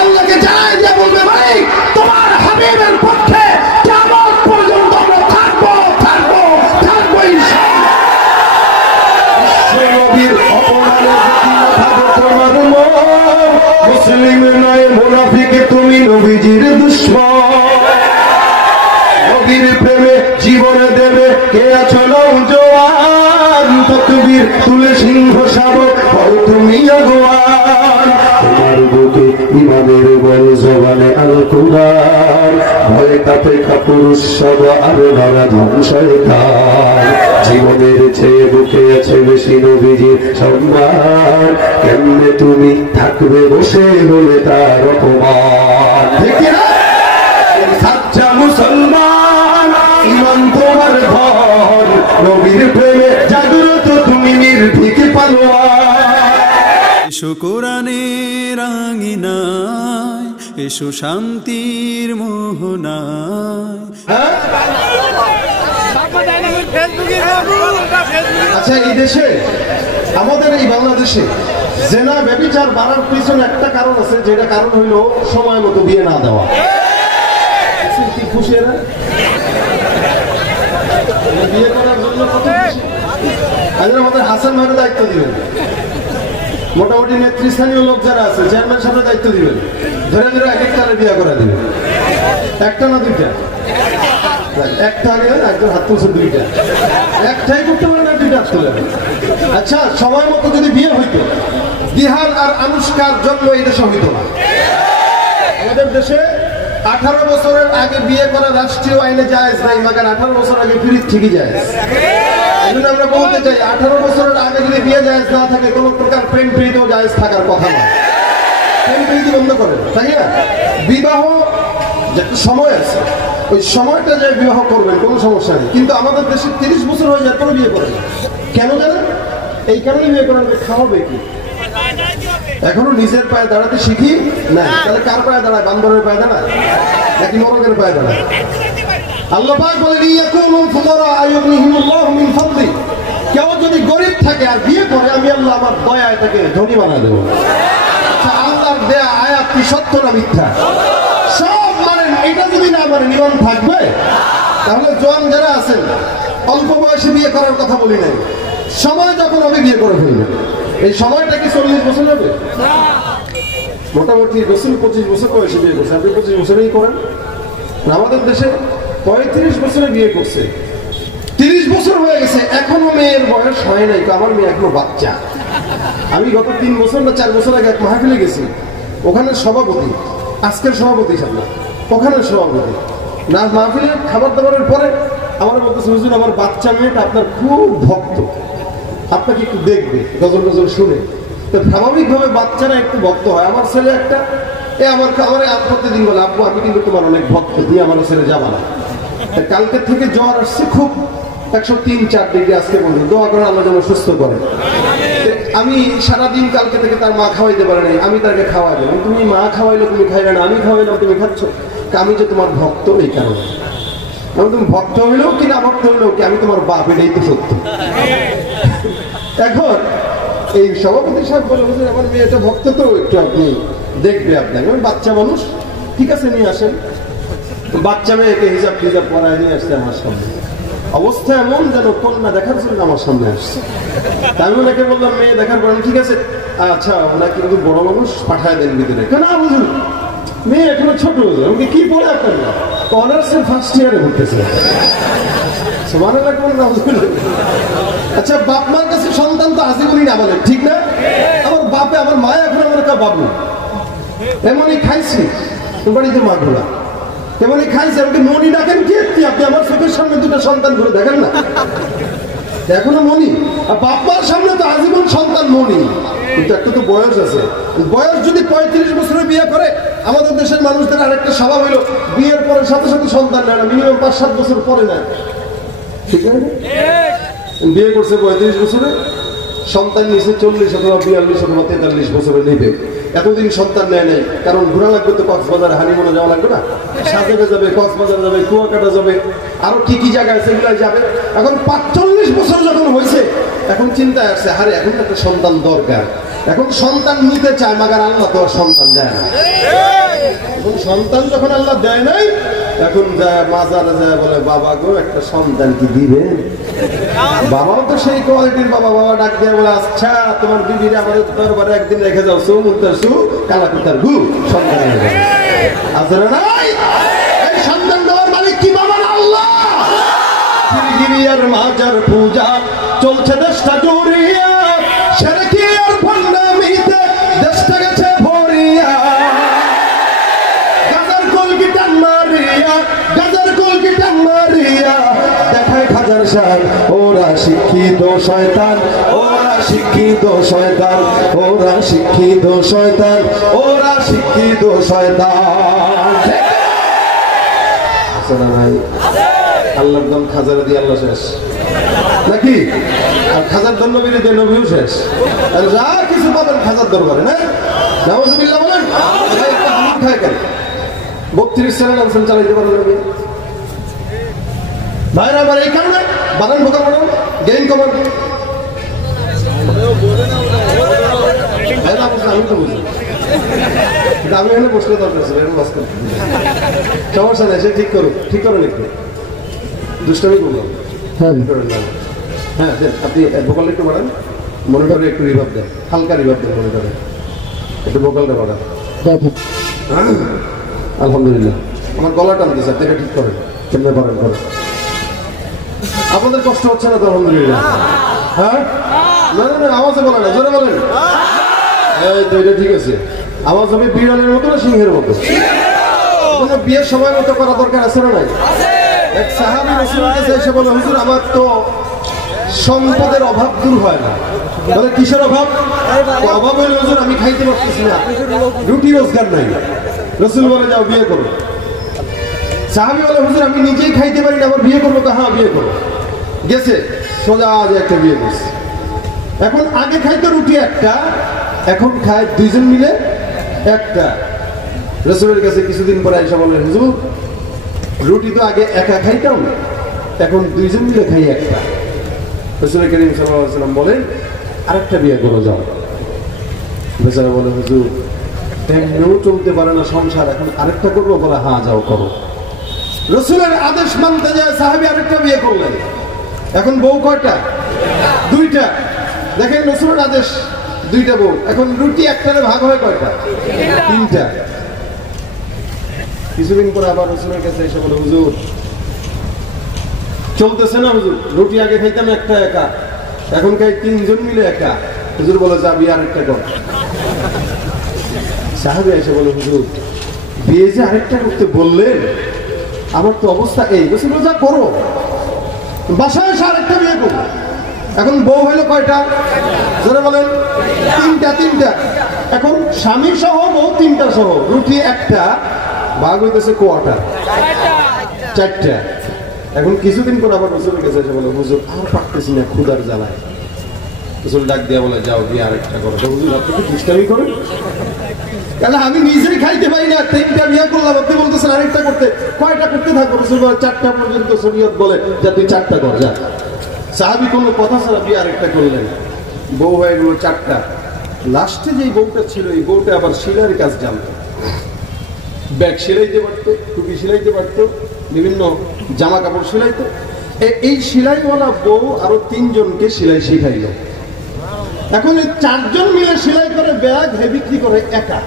আল্লাহকে জানাই দিয়ে বলবে ভাই তোমার হাবিবের পক্ষে কিয়ামত পর্যন্ত আমরা থাকবো থাকবো থাকবো ইনশাআল্লাহ। নবীর অপমানে থাকবে তোমার মন, মুসলিম নয় মুনাফিক তুমি নবীজির দুশমন। নবীর প্রেমে জীবন দেবে কে আছো নওজোয়ান, তাকবীর তুলে সিংহ শাবক হও তুমি আগুয়ান। তোমার বুকে ইমানের বল জবানে আল কুরআন, ভয় কাঁপে কাপুরুষ সব আর নরা ধ্বংসয়কার। জীবনের চেয়ে বুকে আছে বেশি নবীজির সম্মান, কেমনে তুমি থাকবে বসে বলে তার অপমান। ঠিক না? সাচ্চা মুসলমান ইমান তোমার ঘর, নবীর প্রেমে জাগ্রত তুমি নির্ভীক পালোয়ান। এসো কোরআনের আঙিনায়, এসো শান্তির মোহনায়। আচ্ছা, এই দেশে আমাদের এই বাংলাদেশে জেনা ব্যভিচার বাড়ার পিছনে একটা কারণ আছে, যেটা কারণ হইলো সময় মতো বিয়ে না দেওয়া। কি খুশি এরা বিয়ে করার জন্য কত খুশি। আজ আমাদের হাসান ভাইয়ের দায়িত্ব দিবেন, মোটামুটি নেতৃস্থানীয় লোক যারা আছে চেয়ারম্যান সাহেবের দায়িত্ব দিবেন, ধরে ধরে এক একটা বিয়ে করে দিবেন। একটা না দুইটা? একটা আগে একজন হাত তুলছে, দুইটা। একটাই করতে পারে না, দুইটা হাত তুলে। আচ্ছা, সময় মতো যদি বিয়ে হইতো, দিহান আর আনুষ্কার জন্ম এই দেশে হইতো না। আমাদের দেশে 18 বছরের আগে বিয়ে করা রাষ্ট্রীয় আইনে জায়েজ নাই, মাগার 18 বছর আগে ফিরিত ঠিকই জায়েজ। এই জন্য আমরা বলতে চাই 18 বছরের আগে যদি বিয়ে জায়েজ না থাকে, কোনো প্রকার প্রেম প্রীতিও জায়েজ থাকার কথা না। প্রেম প্রীতি বন্ধ করেন, তাই না? বিবাহ একটা সময় আছে, ওই সময়টা যে বিবাহ করবেন কোনো সমস্যা নেই। কিন্তু আমাদের দেশে 30 বছর হয়ে যায় কোনো বিয়ে করে। কেন জানেন? এই কারণে বিয়ে করেন, খাওয়াবে কি? এখনো নিজের পায়ে দাঁড়াতে শিখি না। তাহলে কার পায়ে দাঁড়ায়? বান্দরের পায়ে দাঁড়ায় নাকি নরকের পায়ে দাঁড়ায়? আল্লাহ পাক বলেন ইয়াকুলু ফুকারা আইয়ুনিহিমুল্লাহু মিন ফাদলি, কেউ যদি গরীব থাকে আর বিয়ে করে, আমি আল্লাহ আমার দয়ায় তাকে ধনী বানায় দেব। আচ্ছা, আল্লাহর দেয়া আয়াত কি সত্য না মিথ্যা? সব মানেন, এটা যদি না মানেন ঈমান থাকবে? তাহলে জোয়ান যারা আছেন, অল্প বয়সে বিয়ে করার কথা বলি নাই, সময় যখন হবে বিয়ে করে ফেলবেন। এই সময়টা কি 40 বছর হবে? মোটামুটি 25 বছর বয়সে বিয়ে করছে। আপনি 25 বছরেই করেন। আমাদের দেশে 35 বছরে বিয়ে করছে, 30 বছর হয়ে গেছে, এখনো মেয়ের বয়স হয় নাই। তো আমার মেয়ে এখনো বাচ্চা। আমি গত 3 বছর না 4 বছর আগে এক মাহফিলে গেছি, ওখানে সভাপতি, আজকের সভাপতি সামনে, ওখানে সভাপতি না, মাহফিলে খাবার দাবারের পরে আমার বলতেছে, হুজুর আমার বাচ্চা মেয়েটা আপনার খুব ভক্ত, আপনাকে একটু দেখবে, গজল গজল শুনে। তো স্বাভাবিকভাবে বাচ্চারা একটু ভক্ত হয়। আমার ছেলে একটা আমার প্রতিদিন বলে, আব্বু আমি কিন্তু তোমার অনেক ভক্ত, দিয়ে আমার ছেলে যাবা না। কালকে থেকে জ্বর আসছে খুব, 103-4 ডিগ্রি আজকে বলবো, দোয়া করে আল্লাহ যেন সুস্থ করে। আমি সারাদিন কালকে থেকে তার মা খাওয়াইতে পারে নাই, আমি তাকে খাওয়াই দিলাম। তুমি মা খাওয়াইলো তুমি খাইলে না, আমি খাওয়াইলাম তুমি খাচ্ছ। আমি যে তোমার ভক্ত এই কারণে। তুমি ভক্ত হইলেও কি না ভক্ত হইলেও কি, আমি তোমার বাপ, এটাই তো সত্য। এখন এই সভাপতি সাহেব বলে, আমার মেয়েটা ভক্ত, তো একটু আপনি দেখবে, আপনাকে বাচ্চা মানুষ, ঠিক আছে নিয়ে আসেন। বাচ্চা মেয়েকে হিজাব টিজাব পরায় নিয়ে আসছে আমার সামনে, অবস্থা এমন যেন কন্যা দেখার জন্য আমার সামনে আসছে। আমি ওনাকে বললাম, মেয়ে দেখার পর ঠিক আছে, আচ্ছা ওনাকে কিন্তু বড় মানুষ পাঠায় দেন ভিতরে। কেন বুঝুন, মেয়ে এখনো ছোট, আমাকে কি বলে আপনার অনার্সের ফার্স্ট ইয়ারে ঘুরতেছে। আচ্ছা, বাপ মার কাছে সন্তান তো আজীবনই না বলে, ঠিক না? আমার বাপে, আমার মায় এখন আমার একটা বাবু, এমনই খাইছি বাড়িতে মা ঘোরা, এমনই খাইছি। আমাকে মনি ডাকেন কি? আপনি আমার চোখের সামনে দুটো সন্তান ঘুরে দেখেন না, এখনো মনি। আর বাপ মার সামনে তো আজীবন সন্তান মনি, কিন্তু একটা তো বয়স আছে। বয়স যদি 35 বছরে বিয়ে করে, আমাদের দেশের মানুষদের আরেকটা স্বভাব হইলো বিয়ের পরে সাথে সাথে সন্তান নেয় না, মিনিমাম 5-7 বছর পরে নেয়। ঠিক আছে, বিয়ে করছে 35 বছরে, সন্তান নিচে 40 অথবা 42 অথবা 43 বছরে নেবে। এতদিন সন্তান নেয় নাই, কারণ ঘোরা লাগবে তো, কক্সবাজার হানিমুনে যাওয়া লাগবে না, সাজেকে যাবে, কক্সবাজার যাবে, কুয়াকাটা যাবে, আরো কি কি জায়গায় সেগুলো যাবে। এখন 45 বছর যখন হয়েছে, এখন চিন্তায় আসছে, আরে এখন একটা সন্তান দরকার, এখন সন্তান নিতে চায়, মাগার আল্লাহ তো আর সন্তান দেয় না। এখন সন্তান যখন আল্লাহ দেয় নাই, এখন যায় মাজারে যায় বলে বাবা গো একটা সন্তান কি দিবেন? বাবাও তো সেই কোয়ালিটির বাবা। বাবা ডাক দিয়ে বলে আচ্ছা তোমার বিবির আমাদের দরবারে একদিন রেখে যাও, সু মুক্তার সু কালাকুতার গু সন্তান আসলে নাই। এই সন্তান দেওয়ার মালিক কি বাবা না আল্লাহ? গিরি আর মাজার পূজা চলছে দেশটা জুড়িয়া, সেরকি আর ভণ্ডামিতে দেশটা গেছে ভরিয়া। গাজার কলকি টান মারিয়া, গাজার কলকি টান মারিয়া দেখায় খাজার সার। ওরা শিক্ষিত শয়তান, ওরা শিক্ষিত শয়তান, ওরা শিক্ষিত শয়তান, ওরা শিক্ষিত শয়তান। নাই আল্লাহর দম খাজারা দিয়ে আল্লাহ শেষ নাকি? আর খাজার দম নবীরে দিয়ে নবীও শেষ। আর যা কিছু পাবেন খাজার দরবারে না? নাউজুবিল্লাহ বলেন। একটা হামুদ খায় কেন? 32 সালের আনসার চালাইতে পারবেন নবী ভাইরা আমার। এই কারণে বানান ভোকাল বানান, গেইন কমান। আমি তো বুঝি, আমি এখানে বসলে দরকার ছিল, এরকম বাস করতে সমস্যা নেই। সে ঠিক করুন, ঠিক করেন একটু দুষ্টামি করলাম। হ্যাঁ হ্যাঁ দেন, আপনি ভোকালটা একটু বাড়ান, মনিটরে একটু রিভাব দেন, হালকা রিভাব দেন মনিটরে, একটু ভোকালটা বাড়ান। আলহামদুলিল্লাহ। আমার গলা টানতেছে, আপনি এটা ঠিক করেন, কেমনে পারেন করেন। আপনাদের কষ্ট হচ্ছে না তো? আলহামদুলিল্লাহ। হ্যাঁ না না না, আওয়াজে বলেন না, জোরে বলেন। এই তো এটা ঠিক আছে। আওয়াজ হবে বিড়ালের মতো না সিংহের মতো? বিয়ের সময় মতো করা দরকার আছে না নাই? এক সাহাবী রাসূলের কাছে এসে বলে হুজুর আমার তো সম্পদের অভাব দূর হয় না। বলে কিসের অভাব? অভাব হইল হুজুর আমি খাইতে পারতেছি না, রুটি রোজগার নাই। রাসূল বলে যাও বিয়ে করো। সাহাবী বলে হুজুর আমি নিজেই খাইতে পারি না, আবার বিয়ে করবো? হ্যাঁ বিয়ে করো। গেছে সোজা আজ একটা বিয়ে করছে। এখন আগে খাইতো রুটি একটা, এখন খায় দুইজন মিলে একটা। রাসূলের কাছে কিছুদিন পরে এসে বললেন হুজুর রুটি তো আগে একা খাইতাম, এখন দুইজন মিলে খাই একটা। রাসূল করিম সাল্লাল্লাহু আলাইহি ওয়াসাল্লাম বলেন আরেকটা বিয়ে করে যাও। বেচারা বলে হুজুর এমনিও চলতে পারে না সংসার, এখন আরেকটা করবো? বলে হ্যাঁ যাও করো। রাসূলের আদেশ মানতে যায় সাহাবী আরেকটা বিয়ে করলেন। এখন বউ কয়টা? দুইটা। দেখেন রাসূলের আদেশ, দুইটা বউ। এখন রুটি একটারে ভাগ হয় কয়টা? তিনটা। কিছুদিন পরে আবার রাসূলের কাছে এসে বলে হুজুর চলতেছে না হুজুর, রুটি আগে খাইতাম একটা একা, এখন খাই তিনজন মিলে একা। হুজুর বলে যাবি আরেকটা কর। সাহাবী এসে বলে হুজুর বিয়ে যে আরেকটা করতে বললেন, আমার তো অবস্থা এই। রাসূল যা করো, বাসায় এসে আরেকটা বিয়ে করবো। এখন বউ হইলো কয়টা? জোরে বলেন। তিনটা। তিনটা। এখন স্বামী সহ বউ তিনটা সহ, রুটি একটা, ভাগ হইতেছে কোয়ার্টার, চারটা। এখন কিছুদিন পর আবার রাসূলের কাছে এসে বলে হুজুর আর পারতেছি না, ক্ষুধার জ্বালায়। রাসূল ডাক দিয়া বলে যাও বিয়ে আরেকটা করো। হুজুর আপনি কি দুষ্টামি করেন? তাহলে আমি নিজেই খাইতে পারি না, তিনটা বিয়ে করলাম, আপনি বলতেছেন আরেকটা করতে। কয়টা করতে থাকবো? রাসূল বলে চারটা পর্যন্ত শরীয়ত বলে যা তুই চারটা কর যা। সাহাবী কোনো কথা ছাড়া বিয়ে আরেকটা করলেন, বউ হয়ে গেল চারটা। লাস্টে যেই বউটা ছিল এই বউটা আবার সেলাইয়ের কাজ জানতো, ব্যাগ সেলাইতে পারতো, টুপি সেলাইতে পারতো, বিভিন্ন জামা কাপড় সেলাইতো। এই সেলাইওয়ালা বউ আরো তিনজনকে সেলাই শিখাইল। এখন এই চারজন মিলে সেলাই করে ব্যাগ বিক্রি করে একা।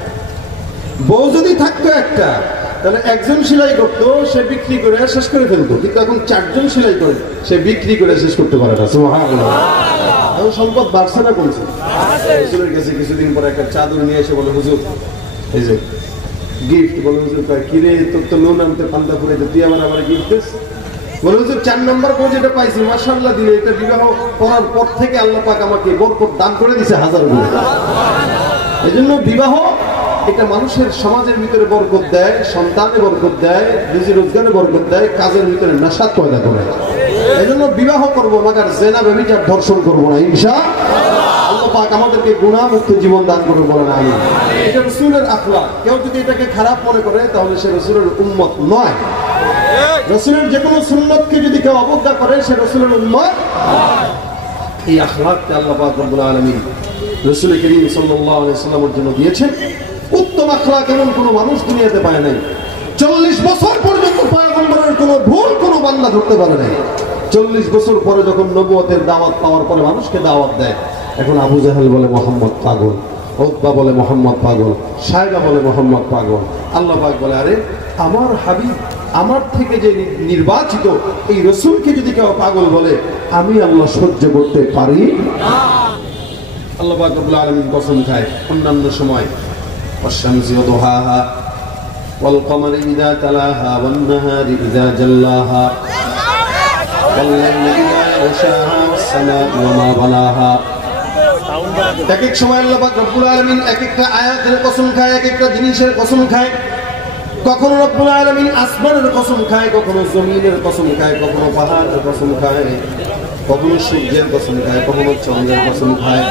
বউ যদি থাকতো একটা, তাহলে একজন সেলাই করতো, সে বিক্রি করে শেষ করে ফেলতো। কিন্তু এখন চারজন সেলাই করে, সে বিক্রি করে শেষ করতে পারে না। সুবহানাল্লাহ। এখন সম্পদ বাড়ছে না কমছে? রাসূলের কাছে কিছুদিন পরে একটা চাদর নিয়ে এসে বলে হুজুর এই যে গিফট। বলে হুজুর কিরে তোর তো লোন আনতে পান্তা ফুরাইতে, তুই আমার গিফট দিস? বলে হুজুর 4 নম্বর বউ যেটা পাইছি মাশাআল্লাহ দিলে, এটা বিবাহ করার পর থেকে আল্লাহ পাক আমাকে বরকত দান করে দিয়েছে 1000 গুণ। এজন্য বিবাহ এটা মানুষের সমাজের ভিতরে বরকত দেয়, সন্তানে বরকত দেয়, রুজি রোজগারে বরকত দেয়, কাজের ভিতরে নাশাত পয়দা করে। এজন্য বিবাহ করবো, মাগার জেনা ব্যভিচার ধর্ষণ করবো না ইনশাআল্লাহ। আল্লাহ পাক আমাদেরকে গুনাহমুক্ত জীবন দান করবে, বলেন আমিন। এটা রাসূলের আখলাক। কেউ যদি এটাকে খারাপ মনে করে তাহলে সে রাসূলের উম্মত নয়। রাসূলের যে কোনো সুন্নতকে যদি কেউ অবজ্ঞা করে সে রাসূলের উম্মত নয়। এই আখলাকটা আল্লাহ পাক রব্বুল আলামিন রাসূল করিম সাল্লাল্লাহু আলাইহি ওয়াসাল্লামের জন্য দিয়েছেন। উত্তম আখলাক এমন কোনো মানুষ দুনিয়াতে পায় নাই। 40 বছর পর্যন্ত পয়গম্বরের কোনো ভুল কোনো বান্দা ধরতে পারে নাই। 40 বছর পরে যখন নবুয়তের দাওয়াত পাওয়ার পরে মানুষকে দাওয়াত দেয়, এখন আবু জাহেল বলে মোহাম্মদ পাগল, উতবা বলে মোহাম্মদ পাগল, সায়বা বলে মোহাম্মদ পাগল। আল্লাহ পাক বলে, আরে আমার হাবিব, আমার থেকে যে নির্বাচিত এই রসুলকে যদি কেউ পাগল বলে, আমি আল্লাহ সহ্য করতে পারি না। আল্লাহ পাক রব্বুল আলামিন কসম খায় অন্যান্য সময়, ওয়াশ-শামসি ওয়া দুহাহা ওয়াল কমারি ইযা তালাহা ওয়ান নাহারি ইযা জাল্লাহা ওয়াল লাইলি ইযা ইয়াশাহা ওয়াস সামা'i ওয়া মা বানাহা। এক এক সময় আল্লাহ পাক রব্বুল আলামিন এক একটা আয়াতের কসম খায়, এক একটা জিনিসের কসম খায়। কখনো রব্বুল আলামিন আসমানের কসম খায়, কখনো জমিনের কসম খায়, কখনো পাহাড়ের কসম খায়, কখনো সূর্যের কসম খায়, কখনো চন্দ্রের কসম খায়।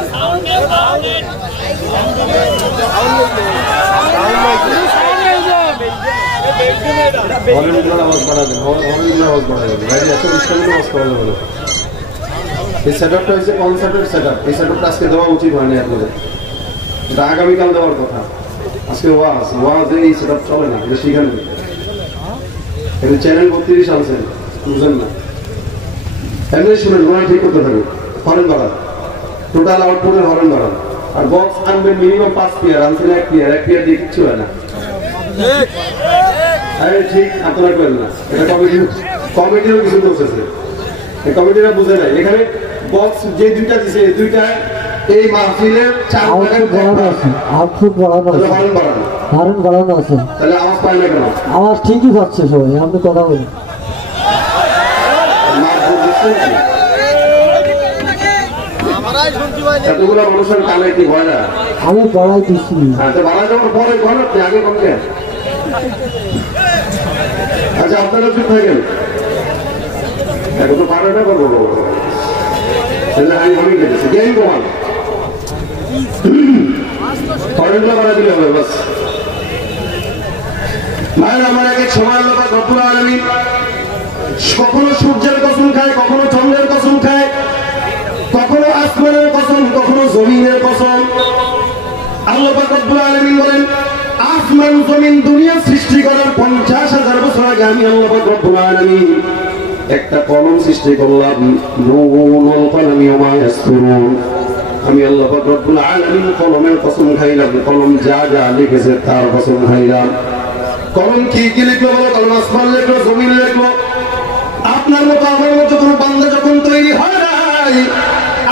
এই সেটআপটা হচ্ছে কনসার্টের সেটআপ। এই সেটআপটা আজকে দেওয়া উচিত হয়নি আপনাদের, এটা আগামীকাল দেওয়ার কথা। আজকে ওয়াজে এই সেটআপ চলে না, এটা শিখেন। এটা চ্যানেল 32 আনছেন, বুঝলেন না? এমনি শুনেন, ওরা ঠিক করতে থাকুন। হরেন বাড়ান, টোটাল আউটপুটের হরেন বাড়ান। আর বক্স আনবেন মিনিমাম 5 পেয়ার, আনছেন 1 পেয়ার, 1 পেয়ার দিয়ে কিচ্ছু হয় না। ঠিক আপনারা করেন না, এটা কমিটিরও কিছু বলতেছে, এই কমিটিরা বুঝে নাই। এখানে বক্স যে দুইটা দিছে, এই দুইটা এই মাহফিলের 4 হরেন বাড়ানো আছে। তাহলে আওয়াজ পায় না কেন? আওয়াজ ঠিকই পাচ্ছে সবাই, আপনি কথা বলুন। এতগুলো মানুষের কানে কি ভয় না? আমি পড়াই দিচ্ছি। আচ্ছা, বাড়াই দেওয়ার পরে বলো, আগে কমকে। আচ্ছা, আপনারা চুপ থাকেন, এখন তো পারে না করবো। আমি গেছি জ্ঞান কমান করেন্টটা বাড়া দিলে হবে বাস। ভাইয়ের আমার এক এক সময় আল্লাহ পাক রব্বুল আলামিন কখনো সূর্যের কসম খায়, কখনো চন্দ্রের কসম খায়, কখনো আসমানের কসম, কখনো জমিনের কসম। আল্লাহ পাক রব্বুল আলামিন বলেন, আসমান জমিন দুনিয়া সৃষ্টি করার 50,000 বছর আগে আমি আল্লাহ পাক রব্বুল আলামিন একটা কলম সৃষ্টি করলাম, নুন ওয়াল কলমি ওয়া মা ইয়াসতুরুন। আমি আল্লাহ পাক রব্বুল আলামিন কলমের কসম খাইলাম, কলম যা যা লিখেছে তার কসম খাইলাম। কলম কি কি লিখলো বলো? কলম আসমান লিখলো, জমিন লিখলো। আপনার মতো আমার মতো কোনো বান্দা যখন তৈরি হয় নাই,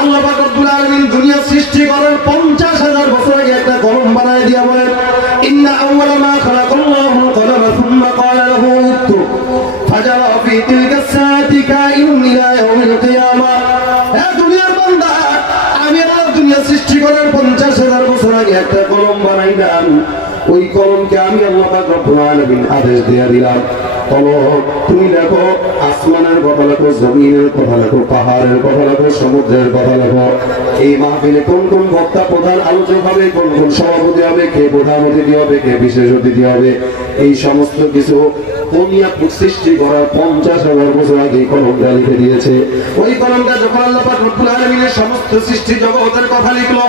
আল্লাহ পাক রব্বুল আলামিন দুনিয়া সৃষ্টি করার 50,000 বছর আগে একটা কলম বানায় দিয়া বলেন, ইন্না আউওয়ালা মা খালাকাল্লাহুল কলমা সুম্মা ক্বালা লাহু উকতুব ফাজারা ফি তিলকা সাআতি কাইনুন ইলা ইয়াউমিল কিয়ামা। হে দুনিয়ার বান্দা, আমি আল্লাহ দুনিয়া সৃষ্টি করার 50,000 বছর আগে একটা কলম বানাইলাম। ওই কলমকে আমি আল্লাহ পাক রব্বুল আলামিন আদেশ দিয়ে দিলাম, কলম তুমি লেখো, আসমানের কথা লেখো, জমিনের কথা লেখো, পাহাড়ের কথা লেখো, সমুদ্রের কথা লেখো। এই মাহফিলে কোন কোন বক্তা প্রধান আলোচক হবে, কোন কোন সভাপতি হবে, কে প্রধান অতিথি হবে, কে বিশেষ অতিথি হবে, এই সমস্ত কিছু সৃষ্টি করার 50,000 বছর আগে কলমটা লিখে দিয়েছে। ওই কলমটা যখন আল্লাহ পাক রব্বুল আলামিনের সমস্ত সৃষ্টি জগতের কথা লিখলো,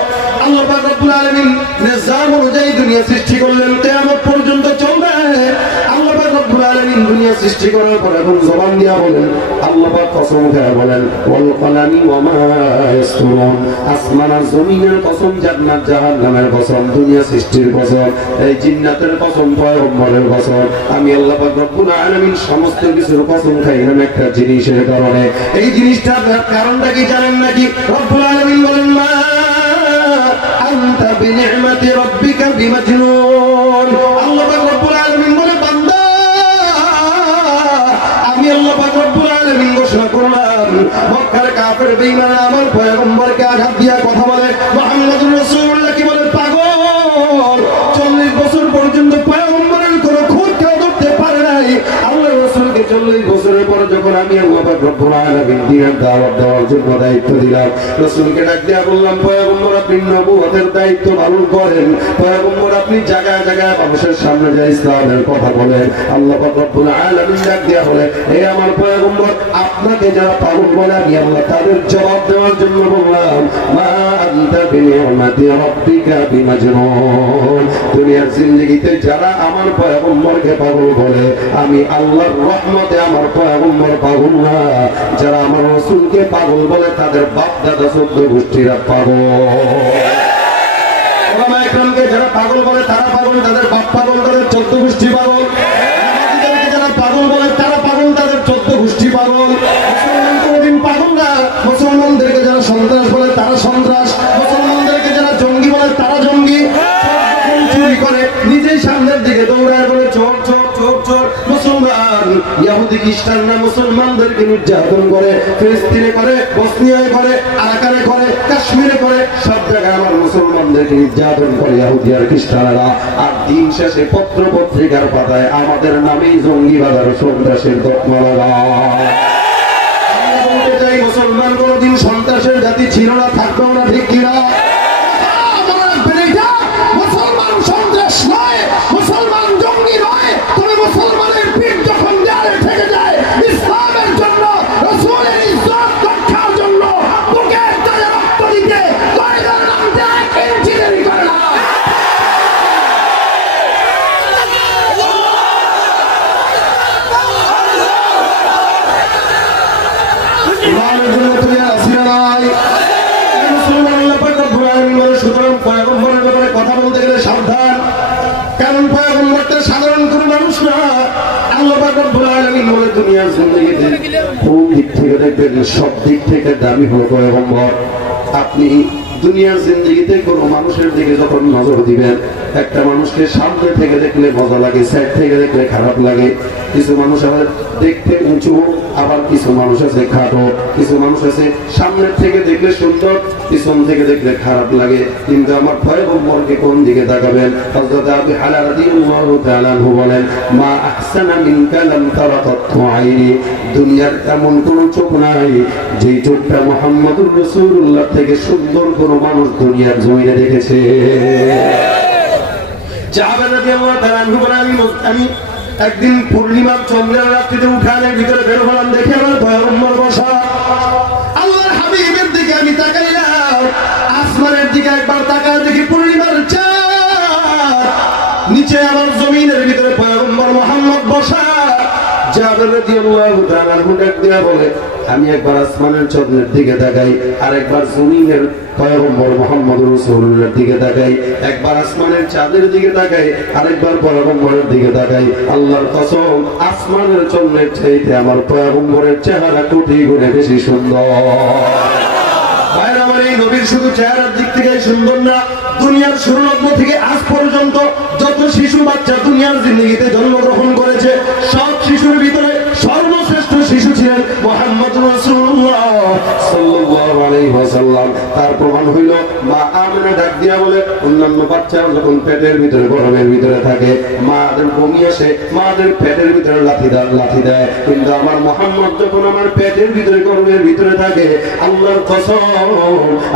আল্লাহ পাক রব্বুল আলামিন নিজাম অনুযায়ী দুনিয়া সৃষ্টি করলেন, কিয়ামত পর্যন্ত চলবে। আল্লাহ পাক রব্বুল আলামিন দুনিয়া সৃষ্টি করার পর এখন জবান দিয়া বলেন, আল্লাহ পাক কসম খেয়ে বলেন, ওয়াল কলামি ওয়া মা ইয়াসতুরুন। আসমান আর জমিনের কসম, জান্নাত জাহান্নামের কসম, দুনিয়া সৃষ্টির কসম, এই জিন্নাতের কসম, পয়গম্বরের কসম। আমি আল্লাহ পাক রব্বুল আলামিন সমস্ত কিছুর কসম খাইলাম একটা জিনিসের কারণে। এই জিনিসটার কারণটা কি জানেন নাকি? রব্বুল আলামিন বলেন, মা আনতা বিনি'মাতি রাব্বিকা বিমাজনুন। আল্লাহ পাক রব্বুল আলামিন বলে, বান্দা আমি আল্লাহ পাক রব্বুল আলামিন ঘোষণা করলাম, মক্কার কাফের বেঈমান আমার পয়গম্বরকে আঘাত দিয়া কথা বলে, মুহাম্মদুর রাসূলুল্লাহ কি বলে, পাগল। 40 বছর পর্যন্ত পয়গম্বরের কোনো খুঁত কেউ ধরতে পারে নাই। আল্লাহ রাসূলকে 40 বছরের পর যখন আমি আল্লাহ পাক রব্বুল আলামিন দ্বীনের দাওয়াত দেওয়ার জন্য দায়িত্ব দিলাম। রাসূলকে ডাক দিয়া বললাম, পয়গম্বর আপনি নবুয়তের দায়িত্ব পালন করেন। পয়গম্বর আপনি জায়গায় জায়গায় মানুষের সামনে যায় ইসলামের কথা বলেন। আল্লাহ পাক রব্বুল আলামিন ডাক দিয়া বলে, হে আমার পয়গম্বর, আপনাকে যারা পাগল বলে আমি আল্লাহ তাদের জবাব দেওয়ার জন্য বললাম, মা আনতা বিনিয়ামাতি রাব্বিকা বিমাজনুন। দুনিয়ার জিন্দেগিতে যারা আমার পয়গম্বরকে পাগল বলে, আমি আল্লাহর রহমতে আমার পয়গম্বর পাগল না। যারা আমার রাসূলকে পাগল বলে তাদের বাপ দাদা 14 গোষ্ঠীরা পাগল। ওলামা ইকরামকে যারা পাগল বলে তারা পাগল, তাদের বাপ পাগল, তাদের 14 গোষ্ঠী পাগল। নামাজীদেরকে যারা পাগল বলে তারা পাগল, তাদের 14 গোষ্ঠী পাগল। মুসলমান কোনদিন পাগল না। মুসলমানদেরকে যারা সন্ত্রাস বলে তারা সন্ত্রাস, মুসলমানদেরকে যারা জঙ্গি বলে তারা জঙ্গি। চুরি করে নিজেই সামনের দিকে দৌড়ায় বলে চোর চোর চোর চোর। মুসলমান ইহুদি খ্রিস্টানরা মুসলমানদেরকে নির্যাতন করে, ফিলিস্তিনে করে, বসনিয়ায় করে, আরাকানে করে, কাশ্মীরে করে, সব জায়গায় আমার মুসলমানদেরকে নির্যাতন করে ইহুদি আর খ্রিস্টানরা। আর দিন শেষে পত্র পত্রিকার পাতায় আমাদের নামেই জঙ্গিবাদ আর সন্ত্রাসের তকমা লাগায়। আমরা বলতে চাই, মুসলমান কোনদিন সন্ত্রাসের জাতি ছিল না, থাকবেও না, ঠিক কিনা? মুসলমান জঙ্গি নয়, তবে মুসলমানের পিঠ যখন দেয়ালে ঠেকে যায় ইসলামের জন্য, রাসূলের ইজ্জত রক্ষার জন্য বুকের তাজা রক্ত দিতে কয়লার নাম দেয় কিঞ্চি দেরি করে না। সুতরাং পয়গম্বরের ব্যাপারে কথা বলতে গেলে সাবধান, কারণ পয়গম্বরটা সাধারণ কোনো মানুষ না। আল্লাহ পাক রব্বুল আলামিন বলে, দুনিয়ার জিন্দেগিতে কোন দিক থেকে দেখবেন সব দিক থেকে দামি হলো পয়গম্বর। আপনি দুনিয়ার জিন্দেগিতে কোনো মানুষের দিকে যখন নজর দিবেন, একটা মানুষকে সামনে থেকে দেখলে মজা লাগে, সাইড থেকে দেখলে খারাপ লাগে। কিছু মানুষ আবার দেখতে উঁচু, আবার কিছু মানুষ আছে খাটো, কিছু মানুষ আছে সামনের থেকে দেখলে সুন্দর, পিছন থেকে দেখলে খারাপ লাগে। কিন্তু আমার পয়গম্বরকে কোন দিকে তাকাবেন? হযরত আবু হুরায়রা রাদিয়াল্লাহু তাআলা আনহু বলেন, মা আহসানা মিনকা লাম তারা কাত্তু আইনি। দুনিয়ার এমন কোন চোখ নাই যে চোখটা মুহাম্মদুর রাসূলুল্লাহ থেকে সুন্দর কোন মানুষ দুনিয়ার জমিনে দেখেছে। জাবের রাদিয়াল্লাহু তাআলা আনহু বলেন, আমি একদিন পূর্ণিমার চন্দ্রের রাত্রিতে উঠানের ভিতরে বের হলাম, দেখে আমার পয়গম্বর বসা। আল্লাহর হাবিবের দিকে আমি তাকাইলাম, আসমানের দিকে একবার তাকায় দেখি পূর্ণিমার চাঁদ, নিচে আমার জমিনের ভিতরে পয়গম্বর মুহাম্মদ বসা। জাবের রাদিয়াল্লাহু তাআলা আনহু ডাক দিয়া বলে, আমি একবার আসমানের চন্দ্রের দিকে তাকাই, আর একবার জমিনের পয়গম্বর মুহাম্মদুর রাসূলুল্লাহর দিকে তাকাই, একবার আসমানের চাঁদের দিকে তাকাই, আরেকবার পয়গম্বরের দিকে তাকাই। আল্লাহর কসম, আসমানের চন্দ্রের চাইতে আমার পয়গম্বরের চেহারা কোটি গুণে বেশি সুন্দর। ভাইরা আমার, এই নবীর শুধু চেহারার দিক থেকে সুন্দর না, দুনিয়ার শুরু লগ্ন থেকে আজ পর্যন্ত যত শিশু বাচ্চা দুনিয়ার জিন্দেগিতে জন্মগ্রহণ করেছে, সব শিশুর ভিতরে সর্বশ্রেষ্ঠ শিশু ছিলেন মুহাম্মদুর রাসূলুল্লাহ সাল্লাল্লাহু আলাইহি ওয়াসাল্লাম। তার প্রমাণ হইল, মা আমিনা ডাক দিয়া বলে, অন্যান্য বাচ্চা যখন পেটের ভিতরে গরমের ভিতরে থাকে, মাদের বমি আসে, মাদের পেটের ভিতরে লাথি দেয়, কিন্তু আমার মুহাম্মদ যখন আমার পেটের ভিতরে গরমের ভিতরে থাকে, আল্লাহর কসম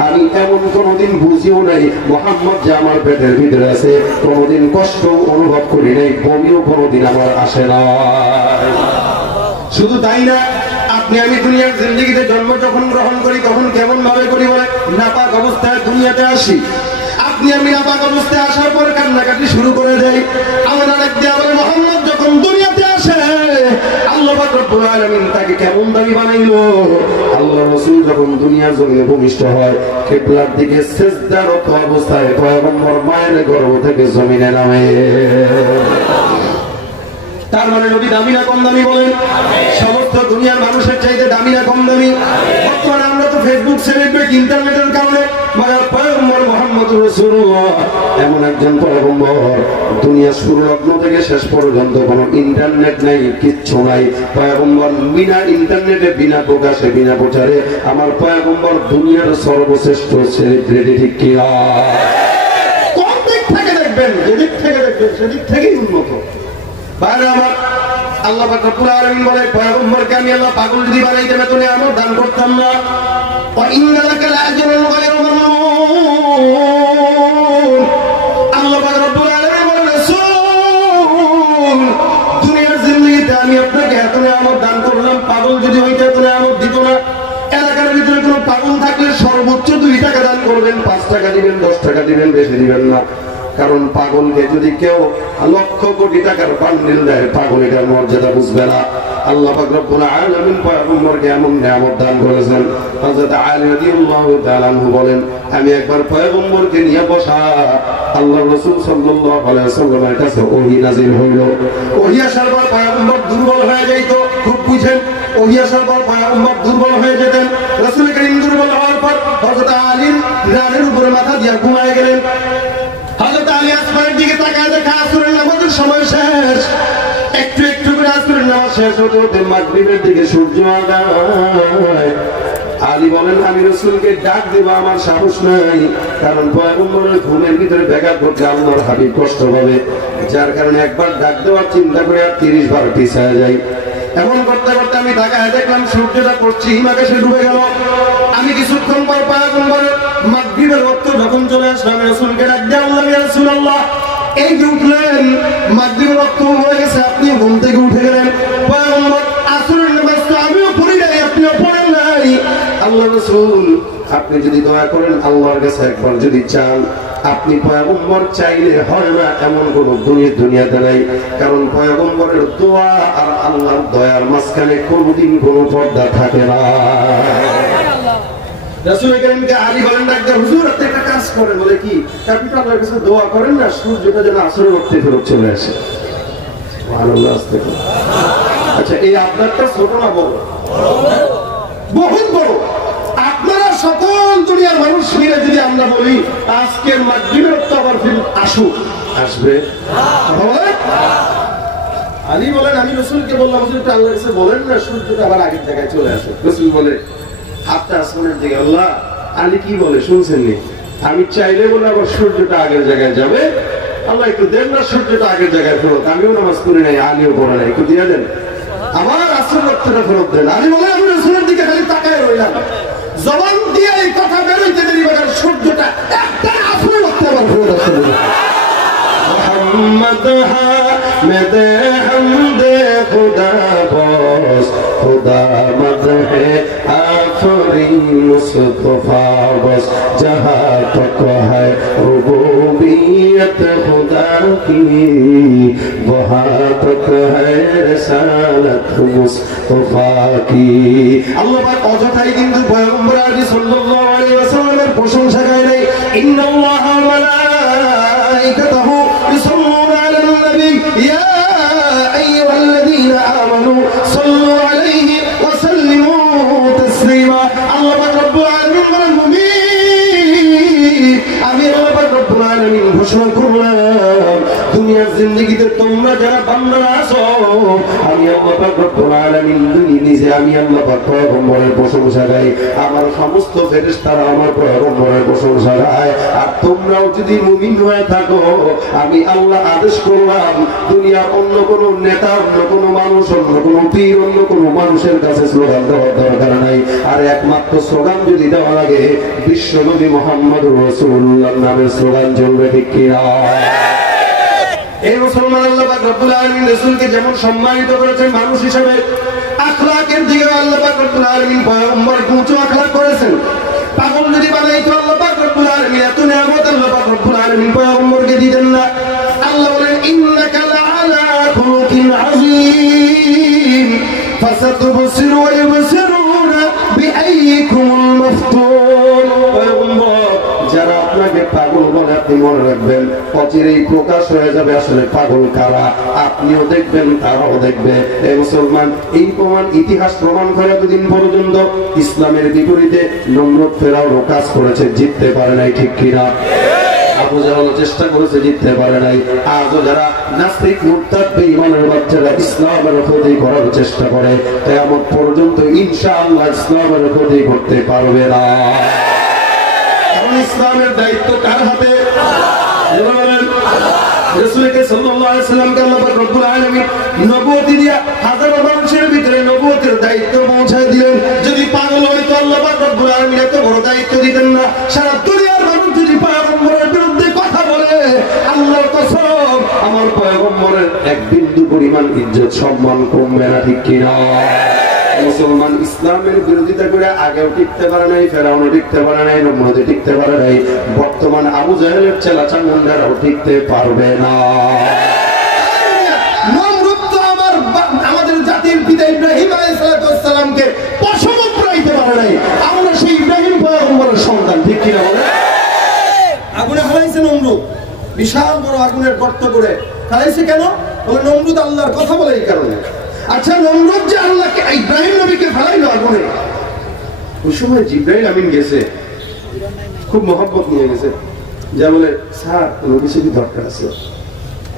আমি এমন কোনোদিন বুঝিও নাই মুহাম্মদ যে আমার পেটের ভিতরে আছে, কোনোদিন কষ্ট অনুভব করি নাই, বমিও কোনোদিন আমার আসে না। শুধু তাই না, আপনি আমি দুনিয়ার জিন্দেগিতে জন্ম যখন গ্রহণ করি তখন কেমন ভাবে করি বলে, নাপাক অবস্থায় দুনিয়াতে আসি। আপনি আমি নাপাক অবস্থায় আসার পর কান্নাকাটি শুরু করে দেয়। আমার আরেক দেয়া বলে, মুহাম্মদ যখন দুনিয়াতে আসে আল্লাহ পাক রব্বুল আলামিন তাকে কেমন দামি বানাইলো। আল্লাহ রাসূল যখন দুনিয়ার জমিনে ভূমিষ্ঠ হয়, কিবলার দিকে সিজদারত অবস্থায় পয়গম্বর মায়ের গর্ভ থেকে জমিনে নামে। তার মানে নবী দামি না কম দামি বলেন? সমস্ত দুনিয়ার মানুষের চাইতে দামি না কম দামি? বর্তমানে আমরা তো ফেসবুক, সেলিব্রিটি, ইন্টারনেটের কারণে পয়গম্বর মুহাম্মদুর রাসূলুল্লাহ এমন একজন পয়গম্বর, দুনিয়ার শুরু লগ্ন থেকে শেষ পর্যন্ত কোনো ইন্টারনেট নাই, কিচ্ছু নাই। পয়গম্বর বিনা ইন্টারনেটে, বিনা প্রকাশে, বিনা প্রচারে আমার পয়গম্বর দুনিয়ার সর্বশ্রেষ্ঠ সেলিব্রিটি, ঠিক কিনা? কোন দিক থেকে দেখবেন, যেদিক থেকে দেখবেন সেদিক থেকেই উন্নত। বাইরে আমার আল্লাহ পাক রব্বুল আলামিন বলে পয়গম্বরকে আমি আল্লাহ পাগল যদি বানাইতে না তো আমার দান করতাম না। ওয়া ইন্না লাকা লাআজরুন গায়রু মামনুন। আল্লাহ পাক রব্বুল আলামিন বলে রাসূল দুনিয়ার জিন্দেগিতে আমি আপনাকে এত নিয়ামত দান করলাম, পাগল যদি হইতে এত নিয়ামত দিত না। এলাকার ভিতরে কোনো পাগল থাকলে সর্বোচ্চ 2 টাকা দান করবেন, 5 টাকা দিবেন, 10 টাকা দিবেন, বেশি দিবেন না। কারণ পাগলকে যদি কেউ লক্ষ কোটি টাকার বান্ডিল দেয়, পাগল এটার মর্যাদা বুঝবে না। আল্লাহ পাক রব্বুল আলামিন পয়গম্বরকে এমন নিয়ামত দান করেছেন। হযরত আলী রাদিয়াল্লাহু তাআলা আনহু বলেন, আমি একবার পয়গম্বরকে নিয়ে বসা, আল্লাহর রাসূল সাল্লাল্লাহু আলাইহি ওয়াসাল্লামের কাছে ওহী নাযিল হইল। ওহী আসার পর পয়গম্বর দুর্বল হয়ে যাইত, খুব বুঝেন। ওহী আসার পর পয়গম্বর দুর্বল হয়ে যেতেন। রাসূল করিম দুর্বল হওয়ার পর হযরত আলীর রানের উপরে মাথা দিয়ে ঘুমায় গেলেন। হযরত আলী আসমানের দিকে তাকায় দেখে আসরের নামাজের সময় শেষ। একটু একটু করে আসরের নামাজ শেষ হতে হতে মাগরিবের দিকে সূর্য আগায়। আলী বলেন, আমি রাসূলকে ডাক দেব, আমার সাহস নাই, কারণ পয়গম্বরের ঘুমের ভিতরে ব্যাঘাত ঘটলে আল্লাহর হাবিব কষ্ট পাবে। যার কারণে একবার ডাক দেওয়ার চিন্তা করে আর 30 বার পিছায় যাই। এমন করতে করতে আমি তাকায় দেখলাম সূর্যটা পশ্চিম আকাশে ডুবে গেল। আমি কিছুক্ষণ পর পয়গম্বরের মাগরিবের ওয়াক্ত যখন চলে আসলাম, রাসূলকে ডাক দিয়ে বললাম, ইয়া রাসূলুল্লাহ, এই যে উঠলেন, মাগরিবের ওয়াক্ত হয়ে গেছে, আপনি ঘুম থেকে উঠে গেলেন। পয়গম্বর আসরের নামাজ তো আমিও পড়ি নাই, আপনিও পড়েন নাই। আল্লাহ রাসূল, আপনি যদি দয়া করেন, আল্লাহর কাছে একবার যদি চান, আপনি পয়গম্বর চাইলে হয় না এমন কোন দুনিয়াতে নাই। কারণ পয়গম্বরের দোয়া আর আল্লাহর দয়ার মাঝখানে কোনদিন কোনো পর্দা থাকে না। রাসূল করিমকে আলী বলেন, ডাক্তার হুজুর, আপনি একটা কাজ করেন। বলে কি? আপনি তো আল্লাহর কাছে দোয়া করেন না, সূর্যটা যেন আসরের ওয়াক্তে ফেরত চলে আসে। সুবহানাল্লাহ, আস্তাগফিরুল্লাহ। আচ্ছা, এই আপনারটা ছোট না বড়? বহুত বড়। আপনারা সকল দুনিয়ার মানুষ মিলে যদি আমরা বলি আজকের মাগরিবের ওয়াক্ত আবার ফির আসুক, আসবে? আলী বলেন, আমি রাসূলকে বললাম, হুজুর আল্লাহর কাছে বলেন না সূর্যটা আবার আগের জায়গায় চলে আসে। রাসূল বলে, হাতটা আসমানের দিকে। আল্লাহ, আলী কি বলে শুনছেননি? আমি চাইলে বলে আবার সূর্যটা আগের জায়গায় যাবে। আল্লাহ একটু দেন না সূর্যটা আগের জায়গায় ফেরত। আমিও নামাজ পড়ি নাই, আলীও পড়ে নাই, একটু দিয়ে দেন, আমার আসরের ওয়াক্তটা ফেরত দেন। আলী বলে, আমি রাসূলের দিকে খালি তাকায় রইলাম, জবান দিয়ে এই কথা বেরোইতে দেরি বাগান সূর্যটা একটা আসরের ওয়াক্তে আবার ফেরত আসছে। মোহাম্মদ হামিদ হামদে খুদা বস, খুদা মদহে আফরিন মুস্তফা বস, जहाँ तक है रुबूबियत खुदा की, वहाँ तक है रिसालत मुस्तफा की। আল্লাহ পাক অযথাই কিন্তু পয়গম্বর আলী সাল্লাল্লাহু আলাইহি ওয়াসাল্লামের প্রশংসা গায় নাই। ইন্নাল্লাহা ওয়া মালাইকাতাহু ইউসাল্লুনা আলান নবী ইয়া আইয়ুহাল্লাযীনা আমানু সাল্লু আলাইহি ওয়া সাল্লিমু তাসলিমা। আল্লাহ পাক রব্বুল আলামিন বলেন, আমি আল্লাহ পাক রব্বুল আলামিন ঘোষণা করলাম, দুনিয়ার জিন্দেগিতে তোমরা যারা বান্দারা আছো, আমি আল্লাহ পাক রব্বুল আলামিন নিজে, আমি আল্লাহ পাক পয়গম্বরের প্রশংসা গাই, আমার সমস্ত ফেরেশতারা আমার পয়গম্বরের প্রশংসা গায়। আর তোমরাও যদি মুমিন হয়ে থাকো, আমি আল্লাহ আদেশ করলাম, দুনিয়ার অন্য কোনো নেতা, অন্য কোনো মানুষ, অন্য কোনো পীর, অন্য কোনো মানুষের কাছে স্লোগান দেওয়ার দরকার নাই। আর একমাত্র স্লোগান যদি দেওয়া লাগে, বিশ্ব নবী মুহাম্মদুর রাসূলুল্লাহর নামে স্লোগান চলবে, ঠিক কি না? এই মুসলমান আল্লাহ পাক রব্বুল আলামিন রাসূলকে যেমন সম্মানিত করেছেন মানুষ হিসেবে, আখলাকের দিকে আল্লাহ পাক রব্বুল আলামিন পয়গম্বরকে উঁচু আখলাক করেছেন। পাগল যদি বানাইতো আল্লাহ পাক রব্বুল আলামিন এত নিয়ামত আল্লাহ পাক রব্বুল আলামিন পয়গম্বরকে দিতেন না। আল্লাহ বলেন, ইন্নাকা লাআলা খুলুকিন আযীম ফাসাতুবসিরু ওয়া ইউবসিরুনা বিআইয়িকুমুল মাফতুন। পয়গম্বর, যারা আপনাকে পাগল বলে আপনি মনে রাখবেন, অচিরেই প্রকাশ হয়ে যাবে আসলে পাগল কারা। আপনিও দেখবেন, তারাও দেখবে। এই মুসলমান, এই প্রমাণ ইতিহাস প্রমাণ করে এতদিন পর্যন্ত ইসলামের বিপরীতে নমরুদ ফেরাউন কাজ করেছে, জিততে পারে নাই, ঠিক কিনা? আবু জাহল চেষ্টা করেছে, জিততে পারে নাই। আজও যারা নাস্তিক মুরতাদ বেঈমানের বাচ্চারা ইসলামের ক্ষতি করার চেষ্টা করে, কিয়ামত পর্যন্ত ইনশাআল্লাহ ইসলামের ক্ষতি করতে পারবে না। ইসলামের দায়িত্ব কার হাতে? রাসূলকে সাল্লাল্লাহু সাল্লাল্লাহু আলাইহি ওয়াসাল্লামকে আল্লাহ পাক রব্বুল আলামিন নবুয়তি দিয়া হাজারো মানুষের ভিতরে নবুয়তের দায়িত্ব পৌঁছায় দিলেন। যদি পাগল হইতো আল্লাহ পাক রব্বুল আলামিন এত বড় দায়িত্ব দিতেন না। সারা দুনিয়ার মানুষ যদি পয়গম্বরের বিরুদ্ধে কথা বলে, আল্লাহর কসম আমার পয়গম্বরের এক বিন্দু পরিমাণ ইজ্জত সম্মান কমবে না, ঠিক কিনা? মুসলমান ইসলামের বিরোধিতা করে আগেও টিকতে পারে নাই, ফেরাউনও টিকতে পারে নাই, নমরুদ টিকতে পারে নাই, বর্তমান আবু জাহেলের চেলাচা মুন্ডারাও টিকতে পারবে না। নমরুদ তো আমাদের জাতির পিতা ইব্রাহিম আলাইহিস সালামকে পশমপ্রাইতে পারে নাই। আমরা সেই ইব্রাহিম পয়গম্বরের সন্তান, ঠিক কিনা বলে? আগুনে ফেলাইছে নমরুদ, বিশাল বড় আগুনের গর্ত করে ফেলাইছে। কেন? বলে নমরুদ আল্লাহর কথা বলে এই কারণে। আচ্ছা, নমরুদ যে আল্লাহকে ইব্রাহিম নবীকে ফেলাইলো আগুনে, ওই সময় জিবরাইল আমিন গেছে, খুব মহব্বত নিয়ে গেছে, যা বলে স্যার কোনো কিছু কি দরকার আছে?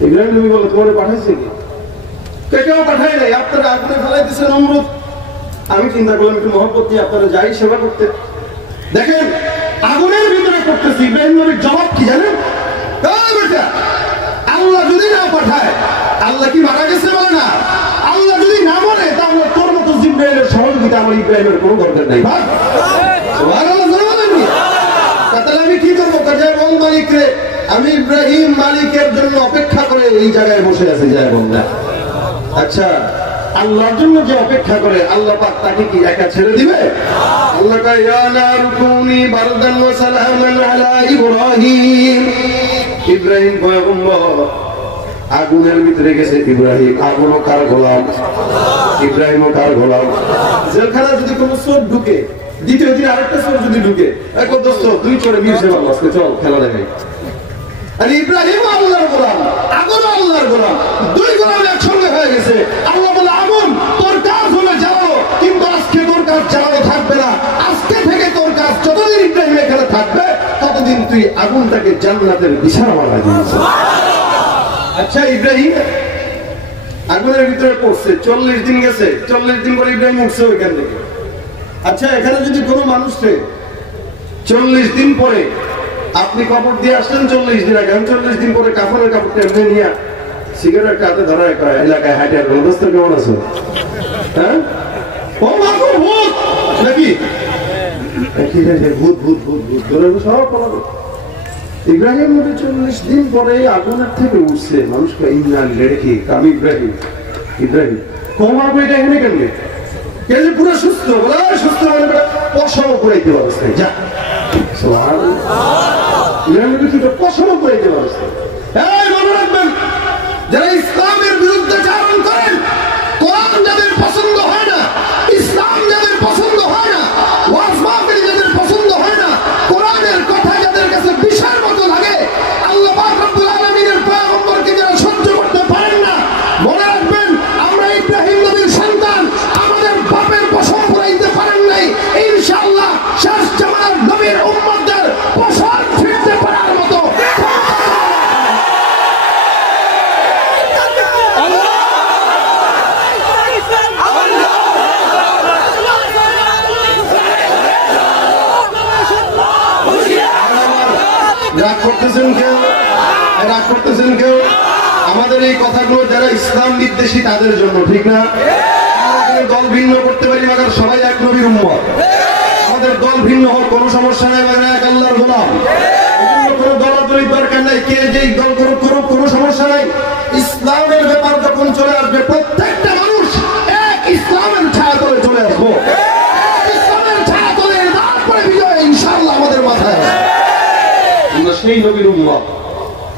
ইব্রাহিম নবী বলে তোমার পাঠাইছে কি? কেউ পাঠায় নাই, আপনারা আগুনে ফেলাই দিছে নমরুদ। আমি চিন্তা করলাম একটু মহব্বত নিয়ে আপনারা যাই সেবা করতে। দেখেন আগুনের ভিতরে করতেছি, ইব্রাহিম নবীর জবাব কি জানেন? আল্লাহ যদি না পাঠায়, আল্লাহ কি মারা গেছে বলে না? আল্লাহ যদি না বলে, তাহলে তোর মতো জিবরাইলের সহযোগিতা আমার ইব্রাহিমের কোনো দরকার নাই। তাহলে আমি কি করবো? মালিক রে, আমি ইব্রাহিম মালিকের জন্য অপেক্ষা করে এই জায়গায় বসে আছি, যায় বন্ধা। আচ্ছা, আল্লাহর জন্য যে অপেক্ষা করে, আল্লাহ পাক তাকে কি একা ছেড়ে দিবে? আল্লাহ কয় ইয়া নারু কুনি বারদান ওয়া সালামান আলা ইব্রাহিম। ইব্রাহিম পয়গম্বর আগুনের ভিতরে গেছে। ইব্রাহিম আগুনও কার গোলাম? ইব্রাহিমও কার গোলাম? জেলখানা যদি কোনো চোর ঢুকে, দ্বিতীয় দিন আরেকটা চোর যদি ঢুকে, একবার দোস্ত দুই চোরে মিশে ভালো আজকে চল খেলা দেখাই। আর ইব্রাহিম আল্লাহর গোলাম, আগুনও আল্লাহর গোলাম, দুই গোলাম একসঙ্গে হয়ে গেছে। আল্লাহ বলে আগুন তোর কাজ হলো জ্বালাও, কিন্তু আজকে তোর কাজ জ্বালানো থাকবে না। আজকে থেকে তোর কাজ যতদিন ইব্রাহিম এখানে থাকবে, ততদিন তুই আগুনটাকে জান্নাতের বিছানা বানাই দিয়েছিস। আচ্ছা, ইব্রাহিম আগুনের ভিতরে পড়ছে, 40 দিন গেছে, 40 দিন পরে ইব্রাহিম উঠছে ওইখান থেকে। আচ্ছা, এখানে যদি কোনো মানুষকে 40 দিন পরে আপনি কাপড় দিয়ে আসলেন, 40 দিন আগে, 40 দিন পরে কাপড়ের কাপড়টা এমনি নিয়ে সিগারেট কাতে ধরা এলাকায় হাঁটে আর দোস্ত কেমন আছো? হ্যাঁ, ও মাগো ভূত নাকি? ভূত ভূত ভূত ভূত ধরে সব পড়াবে। ইব্রাহিম নবী 40 দিন পরে আগুনের থেকে উঠছে। মানুষকে ইন্নাল লেখি আমি ইব্রাহিম ইব্রাহিম কমার বইটা এখানে কেন? কে যে পুরো সুস্থ, বলে সুস্থ মানে পশম করাইতে অবস্থায় যা ইব্রাহিম নবী কি পশম করাইতে অবস্থায়। এই মনে রাখবেন, যারা ইসলামের বিরুদ্ধে চারণ করেন, কোরআন যাদের পছন্দ হয় না, ইসলাম যাদের পছন্দ হয় না, ওয়াজ মাহফিল যাদের পছন্দ হয় না, কোরআনের কথা যাদের কাছে বিষয়ের মতো লাগে, আল্লাহ পাক রব্বুল আলামিনের পয়গম্বরকে যারা সহ্য করতে পারেন না, মনে রাখবেন আমরা ইব্রাহিম নবীর সন্তান, আমাদের বাপের পশম পুরাইতে পারেন নাই। ইনশাআল্লাহ শেষ জামানার নবীর উম্মতদের পশম ছিঁড়তে পারার মতো রাগ করতেছেন কেউ? রাগ করতেছেন কেউ? আমাদের এই কথাগুলো যারা ইসলাম বিদ্বেষী তাদের জন্য, ঠিক না? দল ভিন্ন করতে পারি, মাগার সবাই এক নবীর উম্মত। আমাদের দল ভিন্ন হওয়ার কোনো সমস্যা নাই, মানে এক আল্লাহর গোলাম। কোনো দলাদলির দরকার নাই, কে যেই দল করুক করুক, কোনো সমস্যা নাই। ইসলামের ব্যাপার যখন চলে আসবে, প্রত্যেকটা মানুষ এক ইসলামের ছায়া তলে চলে আসবো। ইসলামের ছায়া তলে তারপরে বিজয় ইনশাআল্লাহ আমাদের মাথায়। আমরা সেই নবীর উম্মত,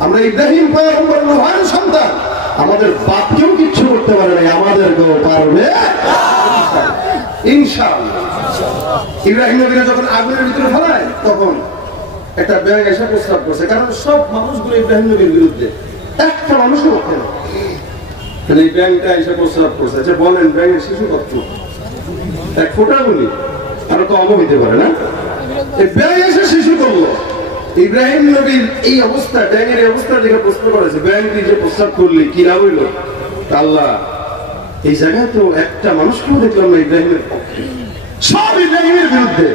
আমরা ইব্রাহিম পয়গম্বর নূহের সন্তান। আমাদের বাপকেও কিচ্ছু করতে পারে নাই, আমাদেরকেও পারবে ইনশাআল্লাহ। ইব্রাহিম নবীরা যখন আগুনের ভিতরে ফেলায়, তখন একটা ব্যাঙ এসে প্রস্তাব করছে, কারণ সব মানুষগুলো ইব্রাহিম নবীর বিরুদ্ধে, একটা মানুষও করতে না। এই ব্যাঙটা এসে প্রস্তাব করছে, আচ্ছা বলেন ব্যাঙের শিশু কত? এক ফোঁটা বলি, আরো তো অম হইতে পারে না। এই ব্যাঙ এসে শিশু করলো। ইব্রাহিম নবীর এই অবস্থা, ব্যাঙের এই অবস্থা দেখে প্রশ্ন করেছে, ব্যাঙ তুই যে প্রস্তাব করলি কি লাভ হইল? আল্লাহ, এই জায়গায় তো একটা মানুষকেও দেখলাম না ইব্রাহিমের পক্ষে, সব ইব্রাহিমের বিরুদ্ধে।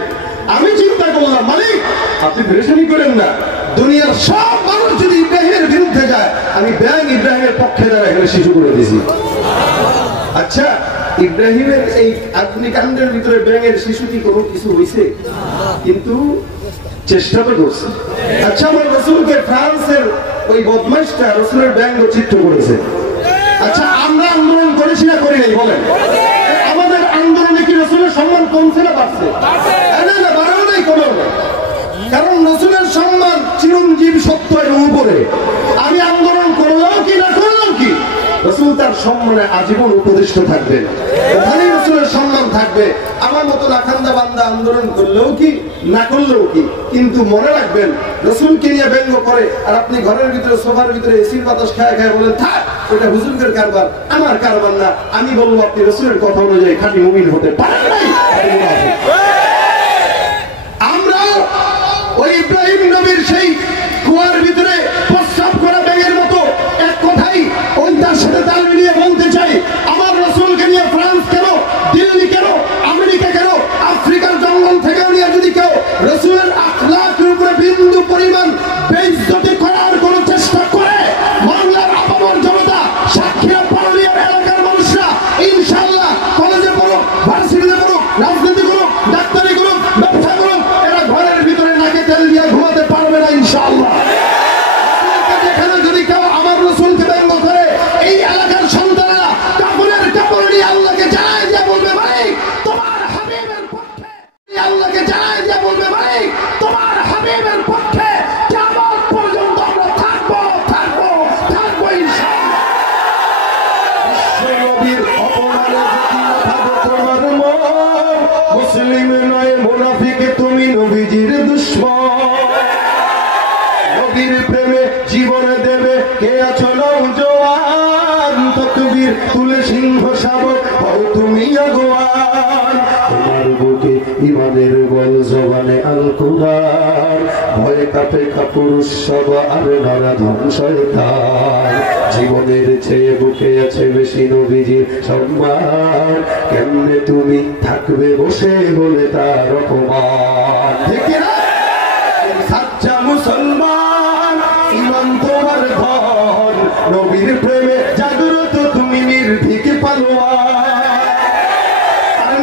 আমি চিন্তা করলাম, মালিক আপনি পেরেশানি করেন না, দুনিয়ার সব মানুষ যদি ইব্রাহিমের বিরুদ্ধে যায়, আমি ব্যাং ইব্রাহিমের পক্ষে দ্বারা এখানে শিশু করে দিয়েছি। আচ্ছা, ইব্রাহিমের এই অগ্নিকাণ্ডের ভিতরে ব্যাঙের শিশু কি কোনো কিছু হয়েছে? কিন্তু চেষ্টা তো করছে। আচ্ছা, আমার রসুলকে ফ্রান্সের ওই বদমাইশটা রসুলের ব্যঙ্গ চিত্র করেছে। আচ্ছা, আমরা আন্দোলন করেছি না করি নাই বলেন? আমাদের আন্দোলনে কি রসুলের সম্মান কমছে না বাড়ছে? না, না, বাড়ানো নাই কোনো। কারণ রসুলের সম্মান চিরঞ্জীব সত্যের উপরে। আমি আন্দোলন করলাম কি না করলাম কি, রসুল তার সম্মানে আজীবন উপদিষ্ট থাকবেন, ওখানেই রসুলের সম্মান থাকবে। আমার মতো লাখান্দা বান্দা আন্দোলন করলেও কি না করলেও কি, কিন্তু মনে রাখবেন রসুলকে নিয়ে ব্যঙ্গ করে আর আপনি ঘরের ভিতরে সোফার ভিতরে এসির বাতাস খায় খায় বলেন থাক ওটা হুজুরের কারবার, আমার কারবার না। আমি বলবো আপনি রসুলের কথা অনুযায়ী খাঁটি মুমিন হতে পারেন নাই। আমরা ওই ইব্রাহিম নবীর সেই কুয়ার ভিতরে প্রস্রাব করা ব্যাঙের মতো এক কথাই ওই তার সাথে তাল মিলিয়ে বলতে চাই, আমার রসুলকে নিয়ে ফ্রান্স কেন, দিল্লি কেন, আমেরিকা কেন, আফ্রিকার জঙ্গল থেকে নিয়ে যদি কেউ রসুলের আখলাকের উপরে বিন্দু পরিমাণ বেইজ্জতি করার কোন চেষ্টা করে, বাংলার আপামর জনতা, সাক্ষীরা, পারুলিয়ার এলাকার মানুষরা ইনশাআল্লাহ কলেজে পড়ুক, ভার্সিটিতে পড়ুক, রাজনীতি করুক, ডাক্তারি করুক, ব্যবসা করুক, এরা ঘরের ভিতরে নাকে তেল দিয়ে ঘুমাতে পারবে না ইনশাআল্লাহ। যেখানে যদি কেউ আমার রসুলকে ব্যঙ্গ করে, এই এলাকার সন্তানেরা কাপড়ের কাপড় নিয়ে আল্লাহকে জানায় দিয়ে বলবে ভাই তোমার হাবিবের পক্ষে, আল্লাহকে জানায় দিয়ে বলবে ভাই তোমার হাবিবের পক্ষে কিয়ামত পর্যন্ত আমরা থাকবো থাকবো থাকবো ইনশাআল্লাহ। বিশ্বনবীর অপমানে থাকো তোমার মন, মুসলিম নয় মুনাফিক তুমি নবীজির দুশমন। নবীর প্রেমে জীবন দেবে কে আছো নওজোয়ান, তাকবীর তুলে সিংহ শাবক হও তুমি আগুয়ান। তোমার বুকে ইমানের বল জবানে আল কুরআন, ভয়ে কাঁপে কাপুরুষ সব আর নরাধম শয়তান। জীবনের চেয়ে বুকে আছে বেশি নবীজির সম্মান, কেমনে তুমি থাকবে বসে বলে তার অপমান। ঠিক না? সাচ্চা মুসলমান, ইমান তোমার ধন, নবীর প্রেমে জাগ্রত তুমি নির্ভীক পালোয়ান।